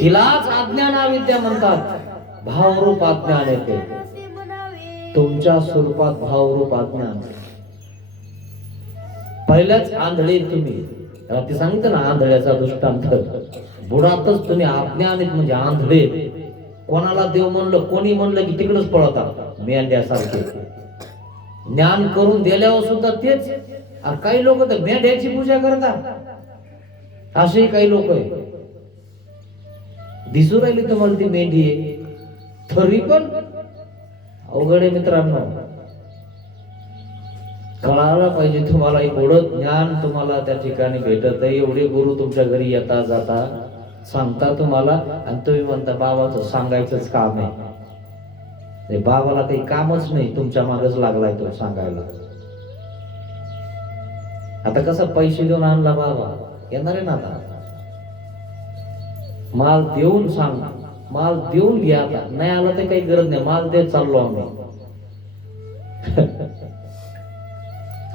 तिलाच अज्ञान अविद्या म्हणतात. भावरूप अज्ञान येते. तुमच्या स्वरूपात भावरूप अज्ञान. पहिल्याच आंधळे तुम्ही, ते सांगितलं ना आंधळ्याचा दृष्टांत. बुडातच तुम्ही अज्ञानित म्हणजे आंधळे. कोणाला देव म्हणलं, कोणी म्हणलं की तिकडच पळतात मेंढ्यासारखे. ज्ञान करून दिल्यावर सुद्धा तेच. काही लोक तर मेंढ्याची पूजा करतात, असेही काही लोक आहे. दिसू राहिली तुम्हाला ती मेंढी आहे, तरी पण अवघड आहे मित्रांनो. कळायला पाहिजे तुम्हाला, एवढं ज्ञान तुम्हाला त्या ठिकाणी भेटत आहे. एवढे गुरु तुमच्या घरी येता जाता सांगता तुम्हाला, आणि तुम्ही म्हणता बाबाचं सांगायचंच काम आहे. बाबाला काही कामच नाही, तुमच्या मागच लागलाय तो सांगायला. आता कसं पैसे देऊन आणला बाबा, येणार आहे ना आता. माल देऊन सांग, माल देऊन घ्या. आता नाही आला तर काही गरज नाही, माल देत चाललो आम्ही.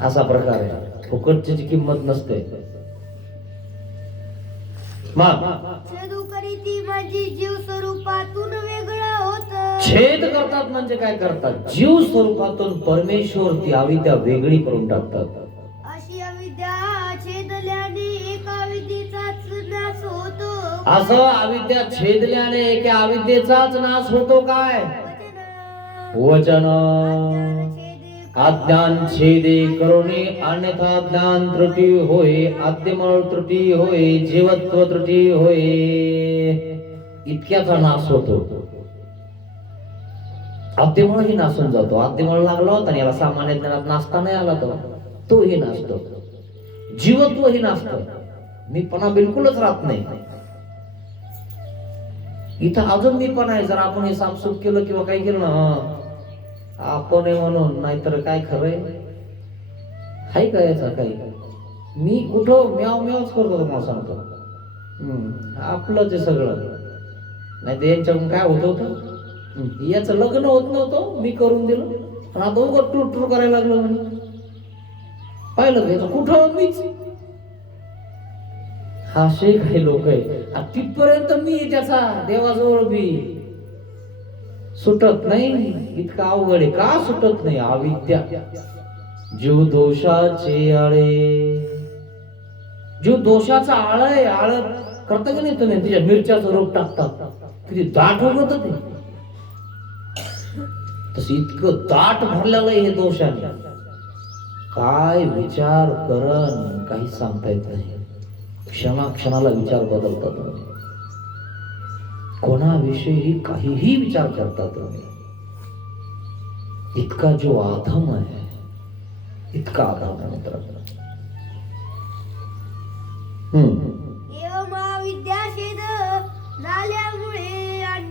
असा प्रकार आहे. फुकटची किंमत नसते. जीव स्वरूपातून वेगळं होत. छेद करतात म्हणजे काय करतात? जीव स्वरूपातून परमेश्वर ती अविद्या वेगळी करून टाकतात. अशी अविद्या छेदल्याने एका अविद्येचाच नाश होतो. असं अविद्या छेदल्याने एका अविद्येचाच नाश होतो. काय? वचन छेदे अज्ञान छेदे करुणे अन्यथा ज्ञान त्रुटी होय आद्यमळ त्रुटी होय जीवत्व त्रुटी होय इतक्याचा नाश होतो. आद्यमळही नासून जातो. आद्यमळ लागला होता आणि याला सामान्य ज्ञानात नाचता नाही आला तोही नाचतो. जीवत्वही नाचतं. मीपणा बिलकुलच राहत नाही. इथं अजून मीपणा आहे. जर आपण हे साफसूफ केलं किंवा काही केलं ना आपण आहे म्हणून, नाहीतर काय खरंय हाय का याचा काही. मी कुठं म्याव म्यावच करतो तुम्हाला सांगतो. आपलंच आहे सगळं. नाही तर यांच्याकडून काय होत होतं. याचं लग्न होत नव्हतं मी करून दिलं पण आता उगत टूर टूर करायला लागलं म्हणे. पाहिलं घ्यायचं कुठं मीच. हा शेख काही लोक आहे तिथपर्यंत मी त्याचा देवाजवळ बी सुटत नाही. इतका अवघड आहे. का सुटत नाही. अविद्या. जीव दोषाचे आळे. जीव दोषाचा आळय आळ करता की नाही तुम्ही. तिच्या मिरच्याचं रोप टाकतात किती दाट होत ते. तस इतकं दाट भरलेलं आहे हे दोषाने. काय विचार करण काही सांगता येत नाही. क्षणाक्षणाला विचार बदलतात. कोणाविषयी काहीही विचार करतात. इतका जो आधम आहे इतका आधम आहे मित्रांनो. महाविद्या छेद झाल्यामुळे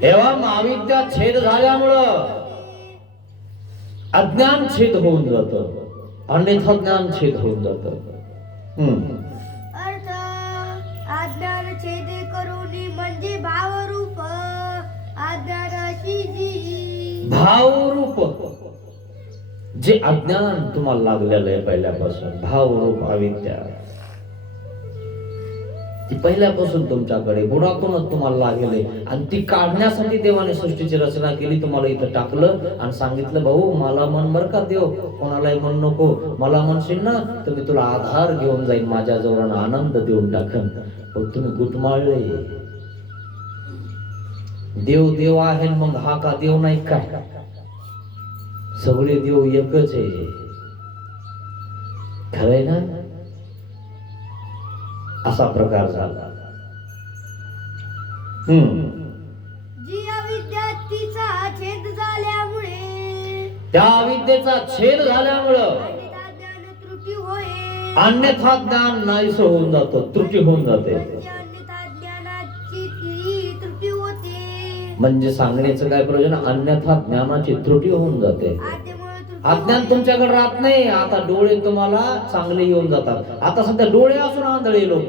तेव्हा महाविद्या छेद झाल्यामुळं अज्ञान छेद होऊन जात. अन्यथा ज्ञान छेद होऊन जात. अर्थ अज्ञान छेदे करुणी म्हणजे भावरूप अज्ञानाशी जी. भावरूप जे अज्ञान तुम्हाला लागलेलं आहे पहिल्यापासून भावरूप अविद्या ती पहिल्यापासून तुमच्याकडे बुडातूनच तुम्हाला लागेल आणि ती काढण्यासाठी देवाने सृष्टीची रचना केली. तुम्हाला इथं टाकलं आणि सांगितलं भाऊ मला मन बर का देव कोणालाही म्हण नको. मला म्हणशील ना तर मी तुला आधार घेऊन जाईन माझ्याजवळ आनंद देऊन टाकन. पण तुम्ही गुटमाळले. देव देव आहे मग हा का देव नाही काय. सगळे देव एकच आहे. खरंय ना. असा प्रकार झाला. जी अविद्या तिचा छेद झाल्यामुळे त्या अविद्येचा छेद झाल्यामुळं अन्यथा ज्ञान त्रुटी होय. अन्यथा ज्ञान नाहीस होऊन जातो. त्रुटी होऊन जाते. म्हणजे अन्यथा ज्ञानाची ती त्रुटी होते. म्हणजे सांगण्याचं काय प्रयोजन. अन्यथा ज्ञानाची त्रुटी होऊन जाते. अज्ञान तुमच्याकडे राहत नाही. आता डोळे तुम्हाला चांगले येऊन जातात. आता सध्या डोळे असून आंधळे लोक.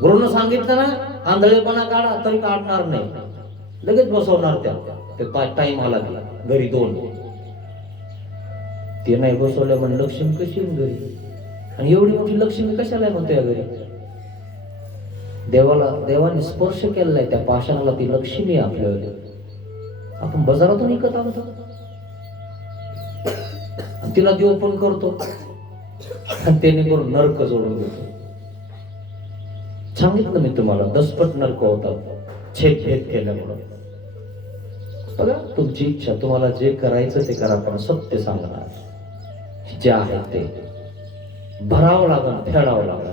गुरुनं सांगितलं ना आंधळेपणा काढा तरी काढणार नाही. लगेच बसवणार त्या टाइम आला घरी 2 ते नाही बसवल्या म्हण लक्ष्मी कशी घरी. आणि एवढी मोठी लक्ष्मी कशाला म्हणतो या घरी. देवाने स्पर्श केलेला त्या पाषाणाला. ती लक्ष्मी आपल्याला आपण बाजारातून विकत आणतो. तिला देव पण करतो आणि त्याने करून नरक जोडून देतो. सांगितलं मी तुम्हाला 10पट नरक होतात छेद भेद केल्यामुळे. बघा तुमची इच्छा. तुम्हाला जे करायचं ते करा पण सत्य सांगणार जे आहे ते भरावं लागल फेडावं लागल.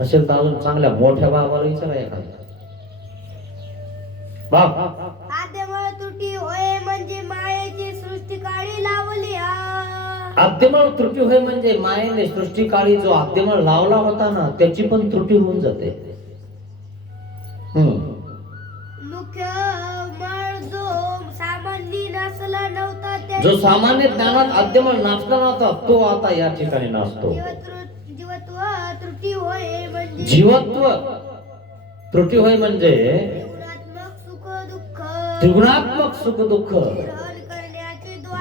नसेल तर अजून चांगल्या मोठ्या बाबाला विचारायला काय. आद्यमळ त्रुटी होय म्हणजे मायेची सृष्टी काळी लावली. आद्यमळ त्रुटी होय म्हणजे मायेने सृष्टी काळी जो आद्यमळ लावला होता ना त्याची पण त्रुटी होऊन जाते. मुख्य मळ जो सामान्य नाचला नव्हता जो सामान्य ज्ञानात आद्यमळ नाचला नव्हता तो आता या ठिकाणी नाचतो. जीवत्व त्रुटी होय म्हणजे जीवत्व त्रुटी होय म्हणजे त्रिगुणात्मक सुख दुःख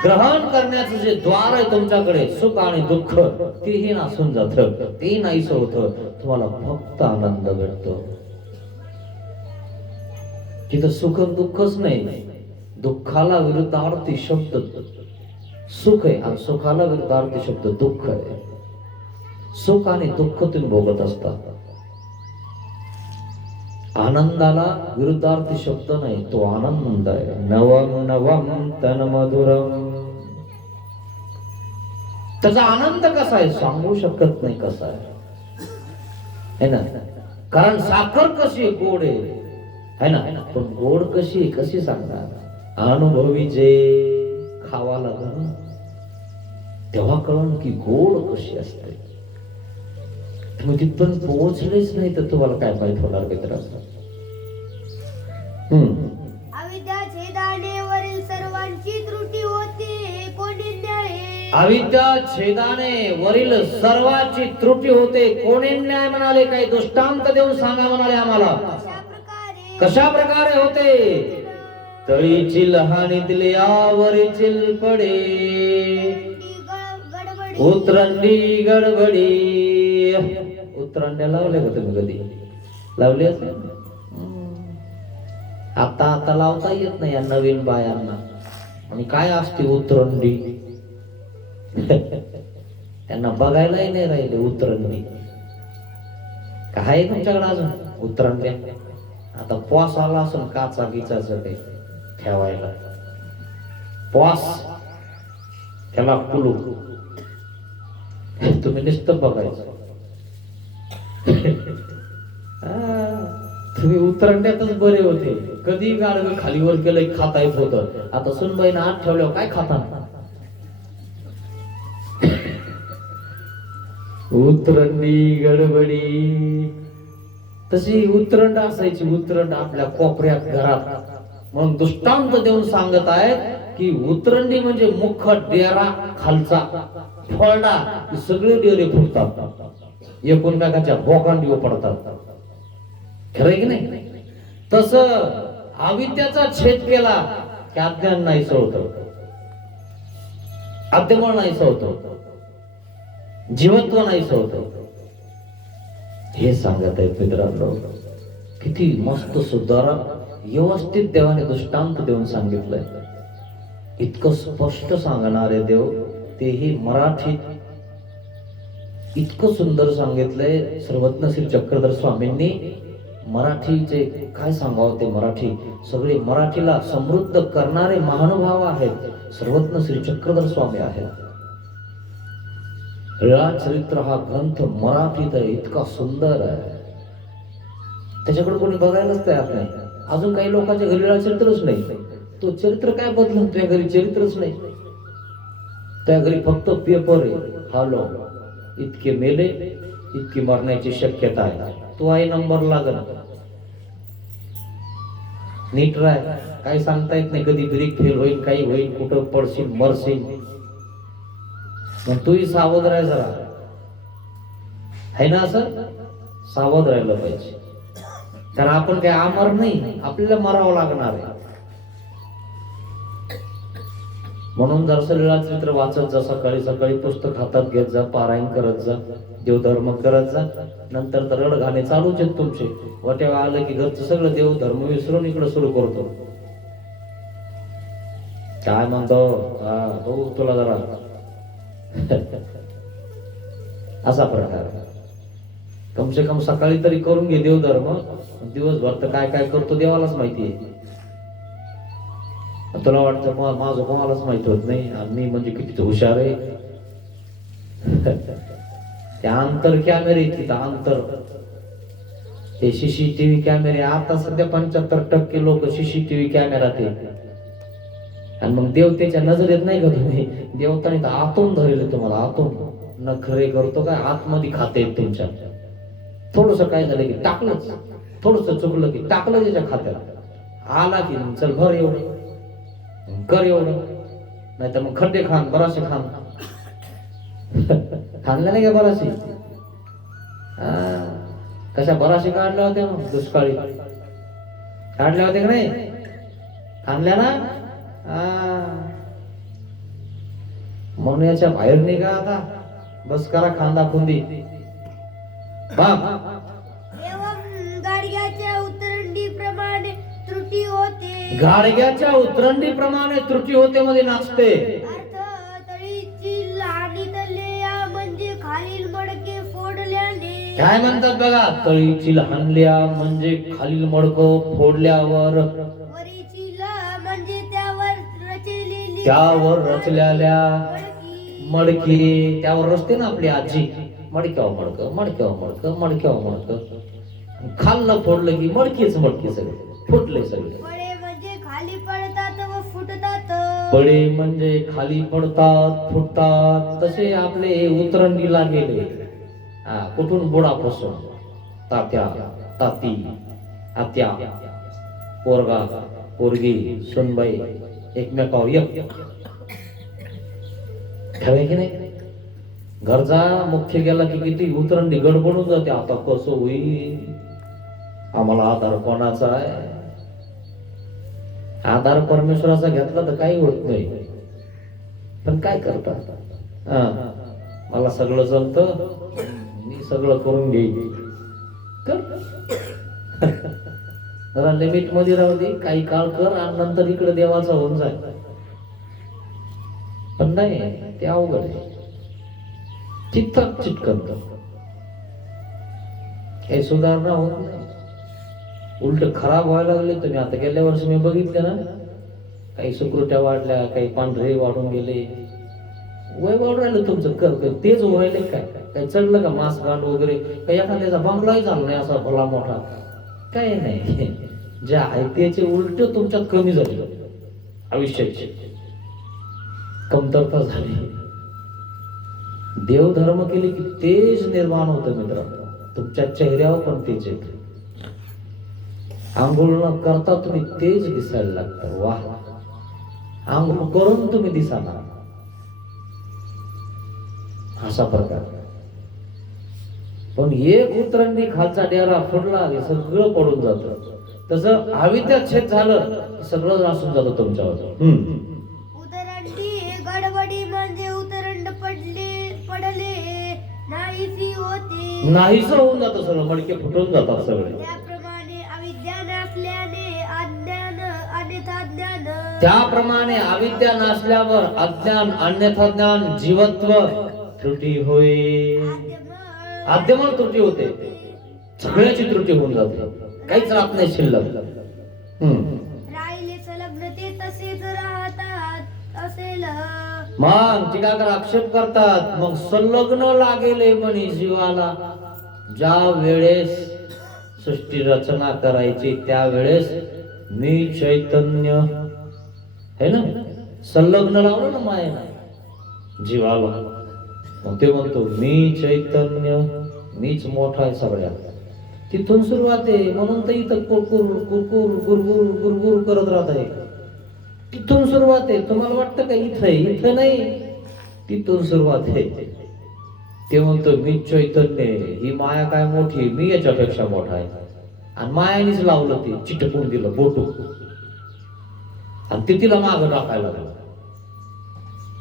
ग्रहण करण्याचं जे द्वार आहे तुमच्याकडे सुख आणि दुःख तेही नासून जात. ते नाहीस होत. तुम्हाला फक्त आनंद भेटतो. तिथं सुख दुःखच नाही. दुःखाला विरुद्धार्थी शब्द सुख आहे आणि सुखाला विरुद्धार्थी शब्द दुःख आहे. सुख आणि दुःख तुम्ही भोगत असता. आनंदाला विरुद्धार्थी शब्द नाही, तो आनंद आहे. नवम नवम तन मधुरम. त्याचा आनंद कसा आहे सांगू शकत नाही कसा आहे ना. कारण साखर कशी गोड आहे ना, पण गोड कशी कशी सांगणार. अनुभवी जे खावा लागल तेव्हा कळण की गोड कशी असते. तुम्ही तिथपर्यंत पोहोचलेच नाही तर तुम्हाला काय माहित होणार मित्रांनो. अविद्या छेदाने वरील सर्वांची त्रुटी होते कोणी न्याय. अविद्या छेदाने वरील सर्वाची त्रुटी होते कोणी न्याय म्हणाले. काही दृष्टांत देऊन सांगा म्हणाले आम्हाला. कशा प्रकारे होते. तळीची लहानीतले आवरीची पडे उतरंडी गडबडी. उतरंड्या लावल्या का तुम्ही कधी लावले असेल. आता लावता येत नाही या नवीन बायांना. आणि काय असते उतरंडी त्यांना बघायलाही नाही राहिले. उतरंडी काय तुमच्याकडे अजून उतरंड्या. आता पॉस आला असून काचा गिचाचं ते ठेवायला पॉस त्याला कुलू. तुम्ही नुसतं बघायचं. तुम्ही उतरंड्यातच बरे होते. कधी गाडगं खालीवर केलं खाता येत होत. आता सुनबाईनं आत ठेवल्यावर काय खाता. उतरंडी गडबडी. तशी उतरंड असायची. उतरंड आपल्या कोपऱ्यात घरात. म्हणून दृष्टांत देऊन सांगत आहेत की उतरंडी म्हणजे मुख डेरा खालचा फळडा. सगळे डेरे फुटतात एकमेकाच्या बोकांडीवर पडतात. खरं की नाही. तस अविद्याचा छेद केला की अज्ञान नाहीस होत. अद्यमळ नाहीस होत. जीवत्व नाहीस होत. हे सांगत आहे मित्रांनो. किती मस्त सुधारा व्यवस्थित देवाने दृष्टांत देऊन सांगितलंय. इतकं स्पष्ट सांगणारे देव तेही मराठीत इतकं सुंदर सांगितलंय. सर्वज्ञ श्री चक्रधर स्वामींनी मराठीचे काय सांगावं. ते मराठी सगळे मराठीला समृद्ध करणारे महानुभाव आहेत. सर्वज्ञ श्री चक्रधर स्वामी आहेत. लीळा चरित्र हा ग्रंथ मराठीत आहे. इतका सुंदर आहे. त्याच्याकडे कोणी बघायलाच तयार नाही. अजून काही लोकांच्या घरी लीळा चरित्रच नाही. तो चरित्र काय बदलून तुझ्या घरी चरित्रच नाही. त्या घरी फक्त पेपर आहे. हॅलो इतके मेले इतकी मरण्याची शक्यता आहे. तो आहे नंबर लागल. नीट राय. काही सांगता येत नाही. कधी ब्रेक फेल होईल काही होईल. कुठं पडशील मरशील. मग तूही सावध राह जरा. है ना. असं सावध राहिलं पाहिजे. कारण आपण काय अमर नाही. आपल्याला मरावं लागणार आहे. म्हणून जरासं लीळा चरित्र वाचत जा. सकाळी सकाळी पुस्तक हातात घेत जा. पारायण करत जा. देवधर्म करत जा. नंतर तर रडगाणे चालूच आहेत तुमचे. वाटेवा आलं की घरचं सगळं देवधर्म विसरून इकडे सुरू करतो. काय म्हणतो बघू तुला जरा असा प्रकार. कम से कम सकाळी तरी करून घे देवधर्म. दिवसभर तर काय काय करतो देवालाच माहिती आहे. तुला वाटतं माझं कोणालाच माहित होत नाही. मी म्हणजे किती हुशार आहे. त्या अंतर कॅमेरे तिथं अंतर ते सीसीटीव्ही कॅमेरे. आता सध्या 75% लोक सीसीटीव्ही कॅमेरात आहे. आणि मग देवतेच्या नजरेत नाही का तुम्ही. देवताने तर आतून धरेल तुम्हाला. आतून नखरे करतो काय आतमध्ये खाते तुमच्या. थोडस काय झालं की टाकलंच. थोडस चुकलं की टाकलं त्याच्या खात्यात. आला की चल भर एवढं कर एवढं. नाही तर मग खड्डे खान बराशे खान. खाल्लं नाही का बराशे. कशा बराशे काढल्या होत्या मग दुष्काळी. काढल्या होत्या का नाही. खाल्ल्या ना. म्हणून याच्या बाहेर निघा आता. बस करा खांदा खुंदी. गाडग्याच्या उतरंडीप्रमाणे त्रुटी होते. गाडग्याच्या उतरंडीप्रमाणे त्रुटी होते मध्ये नाचते. अर्थ तळीची लहानीतले म्हणजे खालील मडके फोडल्याने. काय म्हणतात बघा, तळीची हाणल्या म्हणजे खालील मडकं फोडल्यावर वरीची म्हणजे त्यावर रचलेल्या मडकी. मडकी, त्यावर रचते ना आपली आजी, मडक्यावर मडकं, मडक्यावर मडकं, मडक्यावर मडकं. खाल्लं फोडलं की मडकीच मडकी, सगळे फुटले सगळे. पडे म्हणजे खाली पडतात व फुटतात. पडे म्हणजे खाली पडतात फुटतात. तसे आपले उतरंडीला गेले, कुठून बुडापासून तात्या ताती आत्या पोरगा पोरगी सुनबाई एकमेकावर एक ठेवे की नाही. घरचा मुख्य गेला की किती उतरंडी गडबडून जाते. आता कसं होईल, आम्हाला आधार कोणाचा आहे. आधार परमेश्वराचा घेतला तर काही होत नाही, पण काय करतात, मला सगळं जमतं, मी सगळं करून घेईन. जरा लिमिट मध्ये राहू दे, काही काळ कर आणि नंतर इकडे देवाचा होऊन जाय. पण नाही, ते अवघड आहे. चित्तात चिटकन काही सुधारणा होत नाही, उलट खराब व्हायला लागले. तुम्ही आता गेल्या वर्षी मी बघितले ना, काही सुकृत्या वाढल्या, काही पांढरे वाढून गेले. वय वाढून राहिलं तुमचं, कर तेच व्हायले. काय काही चढलं का मास गांड वगैरे, काही एखाद्याचा बंगलाही झाला नाही असा भला मोठा, काही नाही. जे आहे त्याचे उलट तुमच्यात कमी झाले, आयुष्याची कमतरता झाली. देवधर्म केले की तेज निर्माण होतं मित्रांनो, तुमच्या चेहऱ्यावर पण तेज येते. आंघोळ न करता तुम्ही तेज दिसायला लागतं. वाह, आंघोळ करून तुम्ही दिसाना, असा प्रकार. पण एक उतरंडी खालचा डेरा फोडला की सगळं पडून जातं. तसं अविद्यात छेद झालं सगळं नासून जातं तुमच्यावर. उतरंडी गडबडी म्हणजे उतरंड पडले नाहीसी होते, नाहीस होऊन जातं सगळं, मडके फुटून जातात सगळे. त्याप्रमाणे अविद्या नसल्याने अज्ञान अन्यथा ज्ञान. त्याप्रमाणे अविद्या नसल्यावर अज्ञान अन्यथा ज्ञान, जीवत्व त्रुटी होय. आद्यमन त्रुटी होते, सगळ्याची त्रुटी होऊन जाते, काहीच राहत नाही शिल्लक. राहिले संलग्न ते तसेच राहतात असेल. मग टीकाकार आक्षेप करतात, मग संलग्न लागेल म्हणे जीवाला. ज्या वेळेस सृष्टी रचना करायची त्यावेळेस मी चैतन्य है ना, संलग्न लावलं ना मायेला जीवाला. मग ते म्हणतो मी चैतन्य, मीच मोठा आहे सगळ्यात. तिथून सुरुवात आहे, म्हणून तर इथं कुरकुर कुरकुर गुरगुर गुरगुर करत राहत आहे. तिथून सुरुवात आहे. तुम्हाला वाटतं का इथं आहे? इथं नाही, तिथून सुरुवात आहे. ते म्हणतो मी चैतन्य, ही माया काय मोठी, मी याच्यापेक्षा मोठा आहे. आणि मायानेच लावलं, ते चिटकून दिलं बोटू, आणि ते तिला मागं टाकायला लागलं.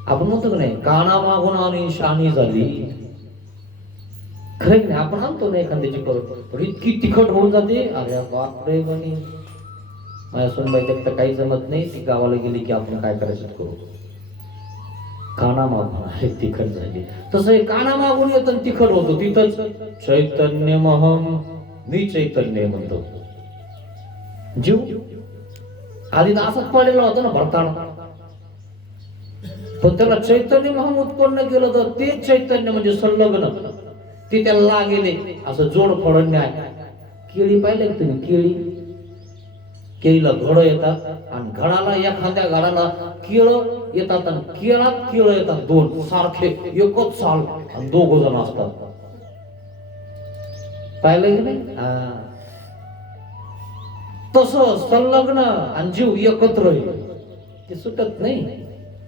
आपण म्हणतो की नाही, काना मागून आणि शाणी झाली. खरं की नाही, आपण आणतो ना एखाद्याची परत, पण इतकी तिखट होऊन जाते. अरे बापरे म्हणे, माझ्या सुनबाई तर काही जमत नाही, ती गावाला गेली की आपण काय करायचं करू. काना मागून अरे तिखट झाली. तसं हे काना मागून येत तिखट होतो. तिथंच चैतन्य महम, मी चैतन्य म्हणतो. जीव आधी असंच पडलेला होता ना भरताना, पण त्याला चैतन्य महम उत्पन्न केलं तर ते चैतन्य म्हणजे संलग्न, ते त्याला लागेले असं जोड फळण न्याय. केळी पाहिले तुम्ही, केळीला घड येतात आणि घडाला एखाद्या घडाला केळ येतात आणि केळात केळ येतात, दोन सारखे एकच साल आणि दोघ जण असतात. पाहिलं की नाही? तसं संलग्न आणि जीव एकत्र ते सुटत नाही.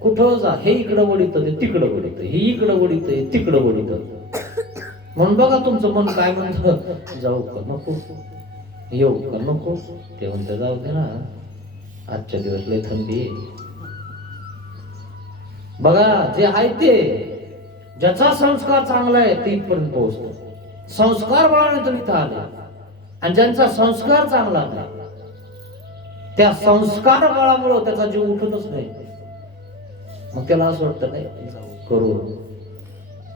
कुठं जा, हे इकडं वडित ते तिकडं वडित, हे इकडं वडित तिकडं वडित. म्हणून बघा तुमचं मन काय म्हणतं, जाऊ का नको, येऊ का नको. ते म्हणतं जाऊ दे ना, आजच्या दिवस लय थंडी. बघा जे आहे ते, ज्याचा संस्कार चांगला आहे तिथपर्यंत पोहोचतो. संस्कार बळाने तुम्ही इथं आले, आणि ज्यांचा संस्कार चांगला नाही त्या संस्कार बळामुळे त्याचा जीव उठतच नाही. मग त्याला असं वाटतं नाही करू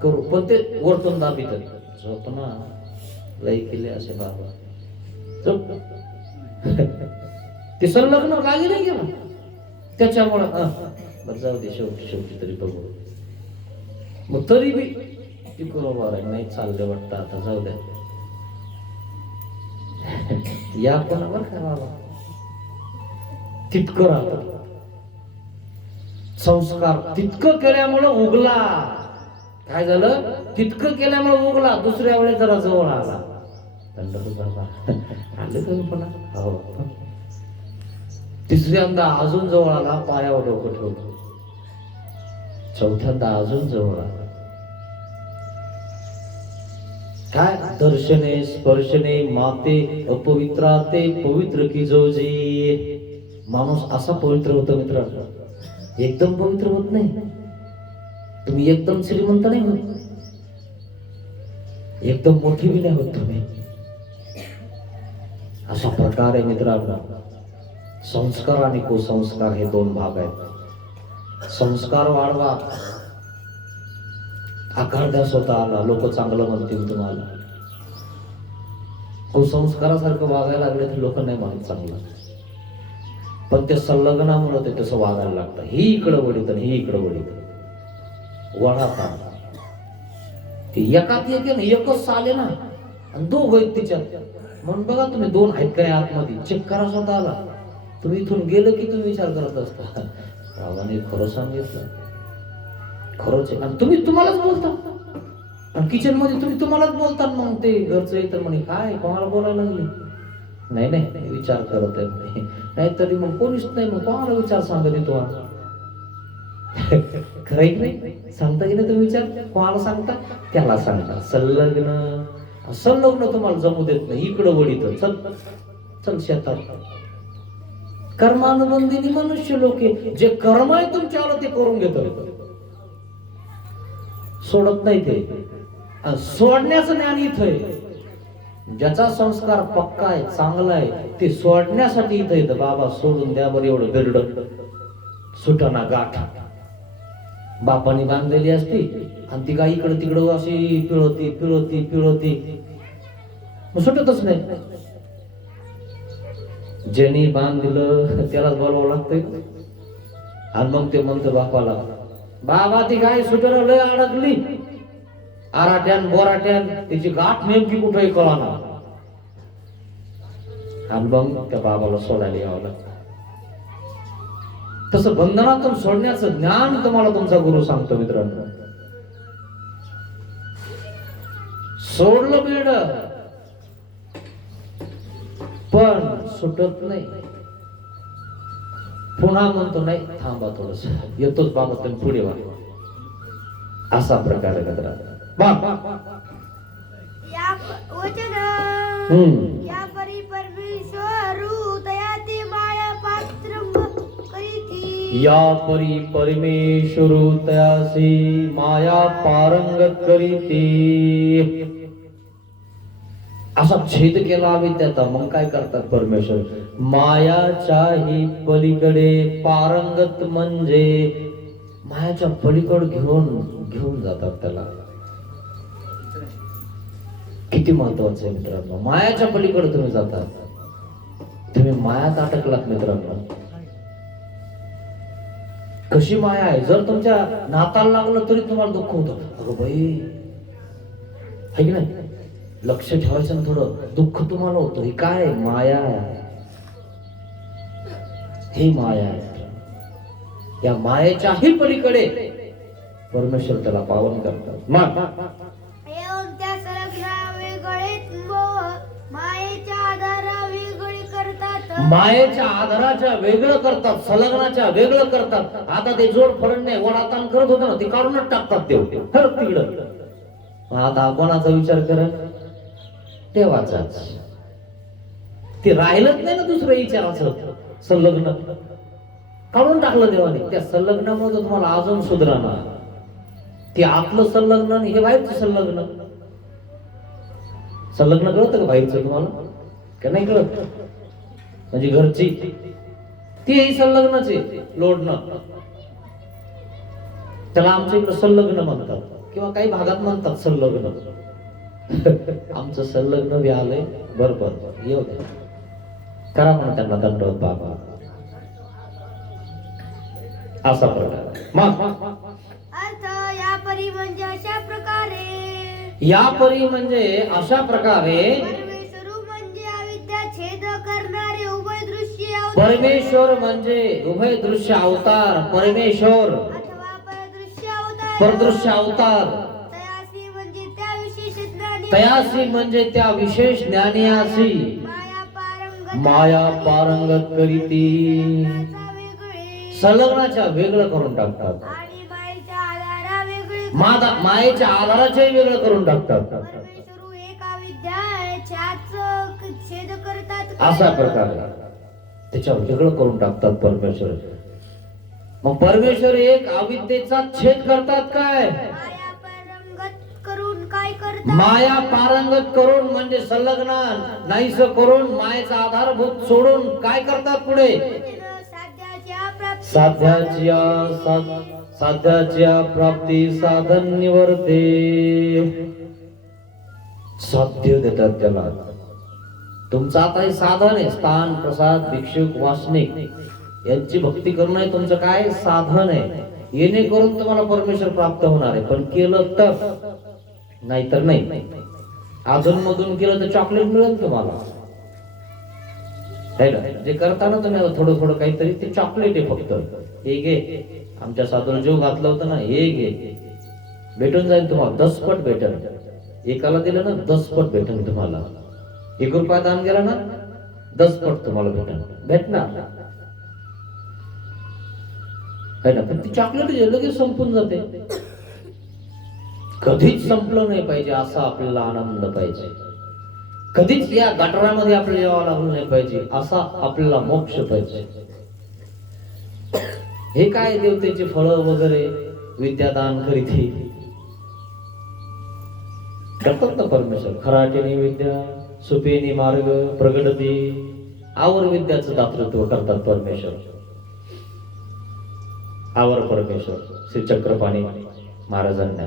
करू, पण ते वरतून दाबीत झोप ना, लई केले असे बाबा. चुप. ते संलग्न लागे नाही गेला त्याच्यामुळं बरं जाऊ दे, शेवटी शेवटी तरी बघू. मग तरी बी ती बरोबर आहे, नाही चालले वाटतं आता, जाऊ द्या. या कोणावर काय बाबा तितकं राहत. संस्कार तितकं केल्यामुळं उगला. काय झालं? तितकं केल्यामुळे उगला. दुसऱ्या वेळेस जरा जवळ आला. आले तुम्ही पुन्हा? हो. तिसऱ्यांदा अजून जवळ आला, पायावर डोकं ठेवलं. चौथ्यांदा अजून जवळ आला. काय? दर्शने स्पर्शने माते अपवित्राते पवित्र की जोजी. माणूस असा पवित्र होतो मित्रांनो. एकदम पवित्र होत नाही. तुम्ही एकदम श्रीमंत नाही होत, एकदम मोठी बी नाही होत तुम्ही. अशा प्रकारे मित्रांनो संस्कार आणि कुसंस्कार हे दोन भाग आहेत. संस्कार वाढवा, आकार द्या स्वतःला, लोक चांगलं म्हणतील तुम्हाला. कुसंस्कारासारखं वागायला लागले तर लोक नाही म्हणत चांगलं, पण ते संलग्नामुळे ते तसं वागायला लागतं. ही इकडं वडीत आणि ही इकडं वडीत वळाता. एकात एक आहे ना, एकच साले ना आणि दोघ आहेत तिच्यात. म्हणून बघा तुम्ही दोन आहेत काय आतमध्ये, चेक करा स्वतःला. तुम्ही इथून गेलं की तुम्ही विचार करत असता, रावाने खरं सांगितलं, खरंच आहे. आणि तुम्ही तुम्हालाच बोलता, आणि किचन मध्ये तुम्ही तुम्हालाच बोलता. मग ते घरचं येतं म्हणे, काय कोणाला बोलायला लागली? नाही नाही विचार करत आहे, नाहीतरी मग कोणीच नाही, मग कोणाला विचार सांगत येतो? खरं नाही सांगता की नाही तुम्ही विचार? कोणाला सांगता? त्याला सांगता. संलग्न तुम्हाला जमू देत नाही. इकडं वडीत, चल चल शेतात. कर्मानुबंधीनी मनुष्य लोके, जे कर्म आहे तुमच्यावर ते करून घेतो, सोडत नाही ते. सोडण्याचं ज्ञान इथं आहे. ज्याचा संस्कार पक्का आहे, चांगला आहे, ते सोडण्यासाठी इथं येतं. बाबा सोडून द्या बरं, एवढं बेरड सुटाना गाठ बापाने बांधलेली असती आणि ती गाय इकडं तिकडं अशी पिळवती पिळवती पिळवती, मग सुटतच नाही. ज्यांनी बांध दिलं त्यालाच बोलावं लागतंय. आणि मग ते म्हणतो बापाला, बाबा ती गाय सुटायला लय अडकली, आराट्यान बोराट्यान, तिची गाठ नेमकी कुठेही कळाना. आणि मग त्या बाबाला सोडायला यावं लागतं. तसं बंधनातून सोडण्याचं ज्ञान तुम्हाला तुमचा गुरु सांगतो मित्रांनो. सोडलं बेड पण सुटत नाही. पुन्हा म्हणतो नाही थांबा थोडस, येतोच बाबा तुम्ही पुढे वा. असा प्रकार आहे मित्रांनो. या वचन या परी परमेश्वरू तयाती माया पात्रम करीती. या परी परमेश्वरू तयासी माया पारंगत करीती. असा छेद केला अविद्याचा. मग काय करतात परमेश्वर? मायाच्याही पलीकडे पारंगत, म्हणजे मायाच्या पलीकडे घेऊन जातात त्याला. किती महत्वाचं आहे मित्रांनो. मायाच्या पलीकडे तुम्ही जातात. तुम्ही मायात अटकलात मित्रांनो. कशी माया आहे? जर तुमच्या नाताला लागलं तरी तुम्हाला दुःख होतं. अगं बाई, है की नाही? लक्ष ठेवायचं ना थोडं. दुःख तुम्हाला होतं. हे काय? माया आहे. ही माया आहे. या मायेच्याही पलीकडे परमेश्वर त्याला पावन करतात. त्या संलग्ना वेगळेच मायेच्या आधारा वेगळे करतात. मायेच्या आधाराच्या वेगळं करतात, संलग्नाच्या वेगळं करतात. आता ते जोड फडण नाही, वडाताण करत होतं ना, ते काढूनच टाकतात ते खरं तिकडं. आता कोणाचा विचार करा? देवाचाच. ते राहिलंच नाही ना दुसरं विचाराचं. संलग्न काढून टाकलं देवाने. त्या संलग्नामुळे तुम्हाला अजून सुधारणा. ते आतलं संलग्न आणि हे बाहेरचं संलग्न. संलग्न कळतं का बाहेरचं तुम्हाला? का नाही कळत? म्हणजे घरची ती संलग्नच आहे, लोडणं. त्याला आमच्या इकडे संलग्न म्हणतात, किंवा काही भागात म्हणतात संलग्न. आमचं संलग्न बी आलंय, बरोबर येऊ दे, करा म्हणून त्यांना दंडवत बाबा. असा प्रकार. मग अर्थ या परी म्हणजे अशा प्रकारे, या परी म्हणजे अशा प्रकारे परमेश्वरू म्हणजे अविद्या छेद करणारे उभय दृश्य अवतार परमेश्वर म्हणजे उभय दृश्य अवतार, परमेश्वर अथवा परदृश्य अवतार, परदृश्य अवतार, तयासी म्हणजे त्या विशेष ज्ञानी, तयासी म्हणजे त्या विशेष ज्ञानी असी माया पारंगत करीती. वेगळे संलग्नाच्या वेगळं करून टाकतात, आणि मायेच्या आधारा वेगळे मायेच्या आधाराचे वेगळं करून टाकतात. परमेश्वरू एक अविद्या छेद करतात. असा प्रकार आहे. त्याच्या वेगळं करून टाकतात परमेश्वर. मग परमेश्वर एक अविद्येचा छेद करतात काय? माया पारंगत करून काय करतात? माया पारंगत करून म्हणजे संलग्न नाहीस करून मायेचा आधारभूत सोडून काय करतात पुढे? साध्याच्या प्राप्ती साध्याच्या प्राप्ती साधन निवर्ते. साध्य देतात त्याला. तुमचं आता हे साधन आहे, स्थान प्रसाद भिक्षुक वासनिक यांची भक्ती करणं हे तुमचं काय साधन आहे. येणे करून तुम्हाला परमेश्वर प्राप्त होणार आहे, पण केलं तर, नाहीतर नाही. अजून मधून केलं तर चॉकलेट मिळेल तुम्हाला, है ना? जे करताना तुम्ही आता थोडं थोडं काहीतरी, ते चॉकलेट आहे फक्त. हे घे, आमच्या साधूला जो घातलं होतं ना, हे घे, भेटून जाईल तुम्हाला, 10 पट भेटेल. एकाला दिलं ना 10 पट भेटेल तुम्हाला. 1 रुपया दान गेला ना 10 पट तुम्हाला भेटणार है ना? पण ती चॉकलेट लगेच संपून जाते. कधीच संपलं नाही पाहिजे असा आपल्याला आनंद पाहिजे. कधीच या गटारामध्ये आपल्याला यावं लागलं नाही पाहिजे असा आपल्याला मोक्ष पाहिजे. हे काय देवतेचे फळं वगैरे विद्यादान करीत करतात ना परमेश्वर. खराटेनी विद्या सुपेनी मार्ग प्रगटती, आवर विद्याचं दातृत्व करतात परमेश्वर. आवर परमेश्वर श्री चक्रपाणी महाराजांना.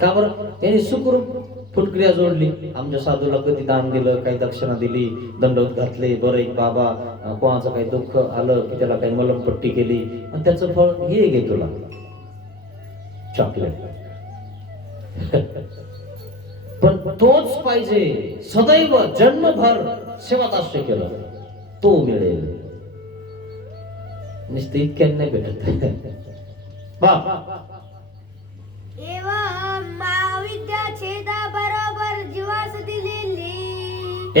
का बरं? यांनी सुखरूप फुटक्रिया जोडली. आमच्या साधूला कधी दान दिलं, काही दक्षिणा दिली, दंडवत घातले, बरं एक बाबा कोणाचं काही दुःख आलं की त्याला काही मलमपट्टी केली, आणि त्याचं फळ हे घे तुला चॉकलेट. पण तोच पाहिजे सदैव जन्मभर सेवादास्य केलं तो मिळेल. नुसतं इतक्याने नाही भेटत. एवं अविद्या छेदा बरोबर जीवास दिलेली,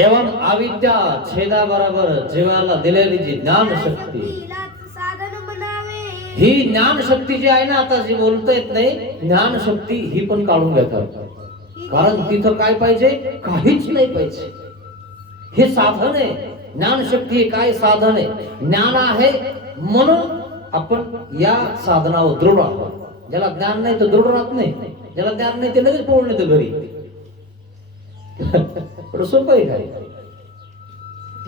एवं अविद्या छेदा बरोबर जीवाला दिलेली जी ज्ञान शक्ती, शक्तीलाच साधन म्हणावे. ही ज्ञान शक्ती जी आहे ना, आता जी बोलता येत नाही, ज्ञान शक्ती ही पण काढून घेतात. कारण तिथं काय पाहिजे? काहीच नाही पाहिजे. हे साधन आहे. ज्ञान शक्ती हे काय साधन आहे? ज्ञान आहे म्हणून आपण या साधनावर दृढ आहोत. ज्याला ज्ञान नाही तो दृढ राहत नाही. ज्याला ज्ञान नाही ते लगेच पळून येतं घरी. सोपं आहे काय?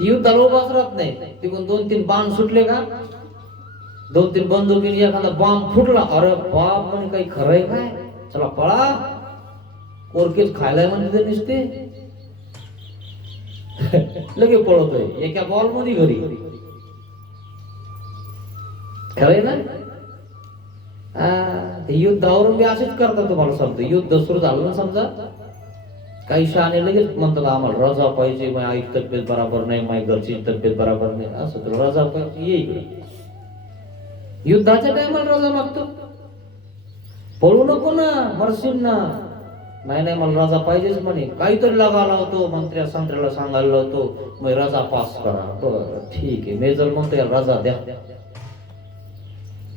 युद्धाला उभाच राहत नाही. तिकडून 2-3 बाण सुटले का, 2-3 बंदुकीने एखादा बॉम्ब फुटला, अरे बाप, म्हणे काही खरंय काय, चला पळा, कोरकेच खायला म्हणजे ते नुसते लगे पळतोय एका बॉल मध्ये घरी. खरंय ना? युद्धावरून मी असेच करतात. तुम्हाला सांगतो, युद्ध सुरू झालं ना समजा, काही शहाणे लगेच म्हणतात आम्हाला रजा पाहिजे, माझी आई तब्येत बरोबर नाही, माझी घरची तब्येत बरोबर नाही, असं तर रजा पाहिजे. ये इकडे. युद्धाच्या टायमाला रजा मागतो. पळू नको ना, मरशील ना. नाही नाही, मला रजा पाहिजेच म्हणे. काहीतरी लगावला होतो, मंत्र्याला सांगायला होतो, मग रजा पास करा. बरं ठीक आहे, मेजर म्हणतो याला रजा द्या.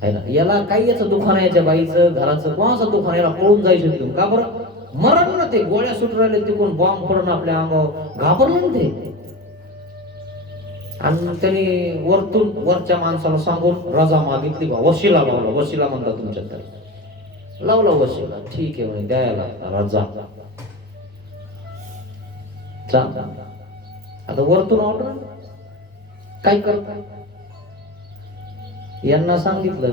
आहे ना? याला काही याचं दुकान आहे, याच्या बाईचं घराचं कोणाचं दुकान, याला पळून जायचं तिथून. का बरं? मरण ना ते, गोळ्या सुट राहिले तिकडून, बॉम्ब पडून आपल्या अंगावर, घाबरलं ना ते. आणि त्यांनी वरच्या माणसाला सांगून रजा मागितली बा, वशिला लावला. वशिला म्हणतात तुमच्याकडे, लावला वशिला. ठीक आहे म्हणे, द्यायला रजा. आता वरतून ऑर्डर काय करता? यांना सांगितलं,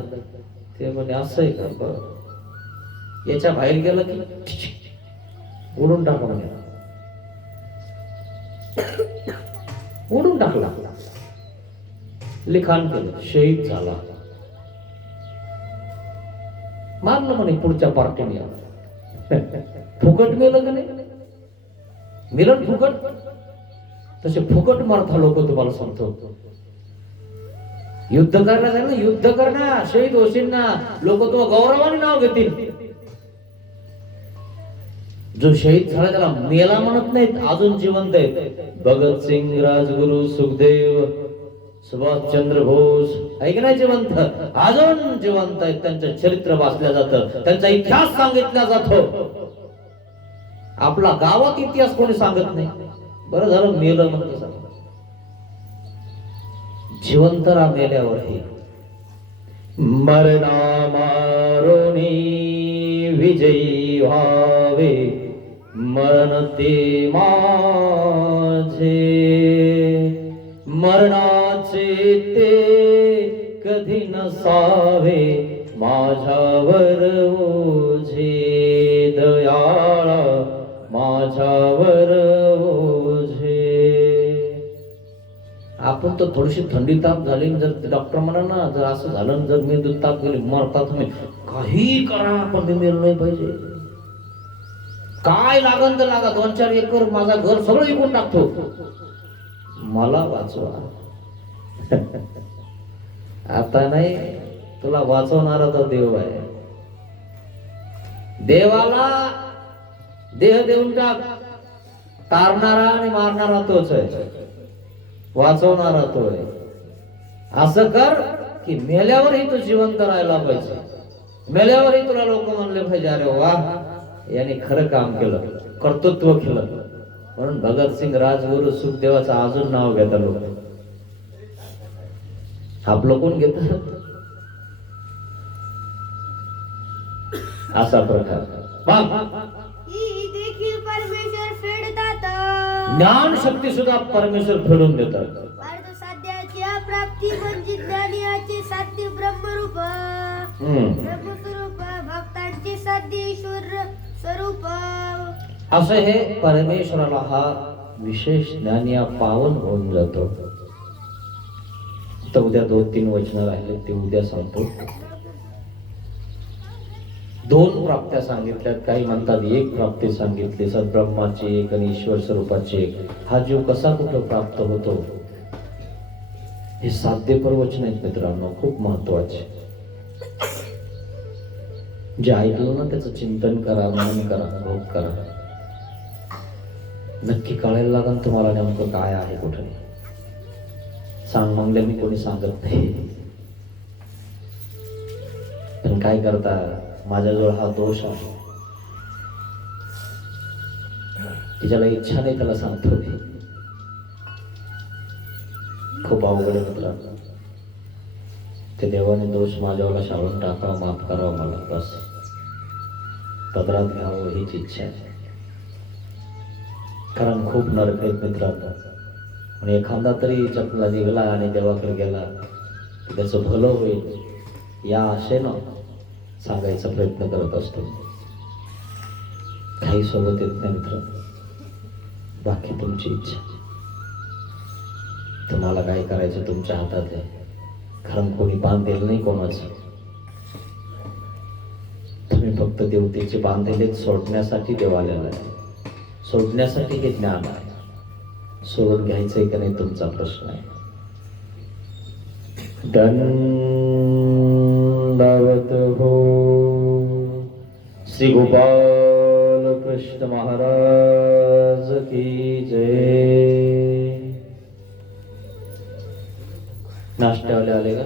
ते म्हणे असं आहे का, बरं. याच्या बाहेर गेलं की ओढून टाका म्हणजे ओढून टाकला, लिखाण केलं, शहीद झाला. मारलं म्हणे पुढच्या पार्टीने. फुकट मेलं का नाही? मिलन फुकट. तसे फुकट मारता लोक, तुम्हाला सांगतो. युद्ध करायला जाईल ना, युद्ध करणार, शहीद होशील ना, लोक तो गौरवाने नाव घेतील. जो शहीद झाला त्याला मेला म्हणत नाहीत, अजून जिवंत आहेत. भगतसिंग, राजगुरु, सुखदेव, सुभाषचंद्र बोस, ऐक नाही जिवंत, अजून जिवंत आहेत. त्यांचं चरित्र वाचलं जातं, त्यांचा इतिहास सांगितला जातो. आपला गावात इतिहास कोणी सांगत नाही. बरं झालं मेलं म्हणते. जिवंत राहा मेल्यावरही. मरणा मारोनी विजयी व्हावे, मरण ते माझे, मरणाचे ते कधी नसावे माझ्यावर ओझे, दयाळा माझ्यावर ओझे. आपण तर थोडीशी थंडी ताप झाली, जर डॉक्टर म्हणा ना, जर असं झालं, जर मी दूध ताप गेली, मरता तुम्ही, काही करा पण मी मेलो नाही पाहिजे. काय लागन तर लागा, 2-4 एकर माझा घर सगळं विकून टाकतो, मला वाचवा. आता नाही, तुला वाचवणारा तर देव आहे. देवाला देह देऊन टाक, तारणारा आणि मारणारा तोच आहे, वाचवणारा तो आहे. असं कर की मेल्यावरही तू जिवंत राहायला पाहिजे. मेल्यावरही तुला लोक म्हणले पाहिजे, अरे वा, याने खरं काम केलं, कर्तृत्व केलं. म्हणून भगतसिंग, राजगुरु, सुखदेवाचं अजून नाव घेतात लोक. आपलं कोण घेत? असा प्रकार. ही देखील परमेश्वर फेडतात. ज्ञान शक्ती सुद्धा परमेश्वर फेडून देतात. अर्थ साध्याची अप्राप्ती म्हणजे ज्ञानियाचे साध्य ब्रह्मरूप, ब्रह्मस्वरूप भक्तांचे साध्य ईश्वर स्वरूप. असं हे परमेश्वराला हा विशेष ज्ञानिया पावन होऊन जातो. तर उद्या 2-3 वचनं राहिले, ते उद्या सांगतो. 2 प्राप्त्या सांगितल्यात, काही म्हणतात 1 प्राप्ती सांगितली, सद्ब्रह्माची 1 आणि ईश्वर स्वरूपाची 1. हा जीव कसा कुठं प्राप्त होतो, हे साध्य प्रवचन आहेत मित्रांनो, खूप महत्वाचे. जे ऐकलं ना त्याचं चिंतन करा, मनन करा, भोग करा, नक्की कळायला लागेल तुम्हाला नेमकं काय आहे कुठे. सांग म्हणल्याने कोणी सांगत नाही, पण काय करता, माझ्याजवळ हा दोष आहे, ज्याला इच्छा नाही त्याला सांगतो मी. खूप अवघड आहे मित्रांनो. ते देवाने दोष माझ्यावर शाळून टाकावं, माफ करावं मला, बस पदरात घ्यावं हीच इच्छा आहे. कारण खूप नरक आहेत मित्रांनो. आणि एखादा तरी चपला निघाला आणि देवाकडे गेला, त्याचं भलं होईल या आशेनं सांगायचा प्रयत्न करत असतो. काही सोबत येत नाही मित्र, बाकी तुमची इच्छा. तुम्हाला काय करायचं तुमच्या हातात आहे. कारण कोणी बांधलेलं नाही कोणाचं. तुम्ही फक्त देवतेचे बांधलेले सोडण्यासाठी देव आलेला आहे, सोडण्यासाठी हे ज्ञान आहे. सोडून घ्यायचंय का नाही तुमचा प्रश्न आहे. दंडवत हो श्री गोपाल कृष्ण महाराज की जय. नाश्त्यावाले आले का?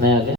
नाही आले?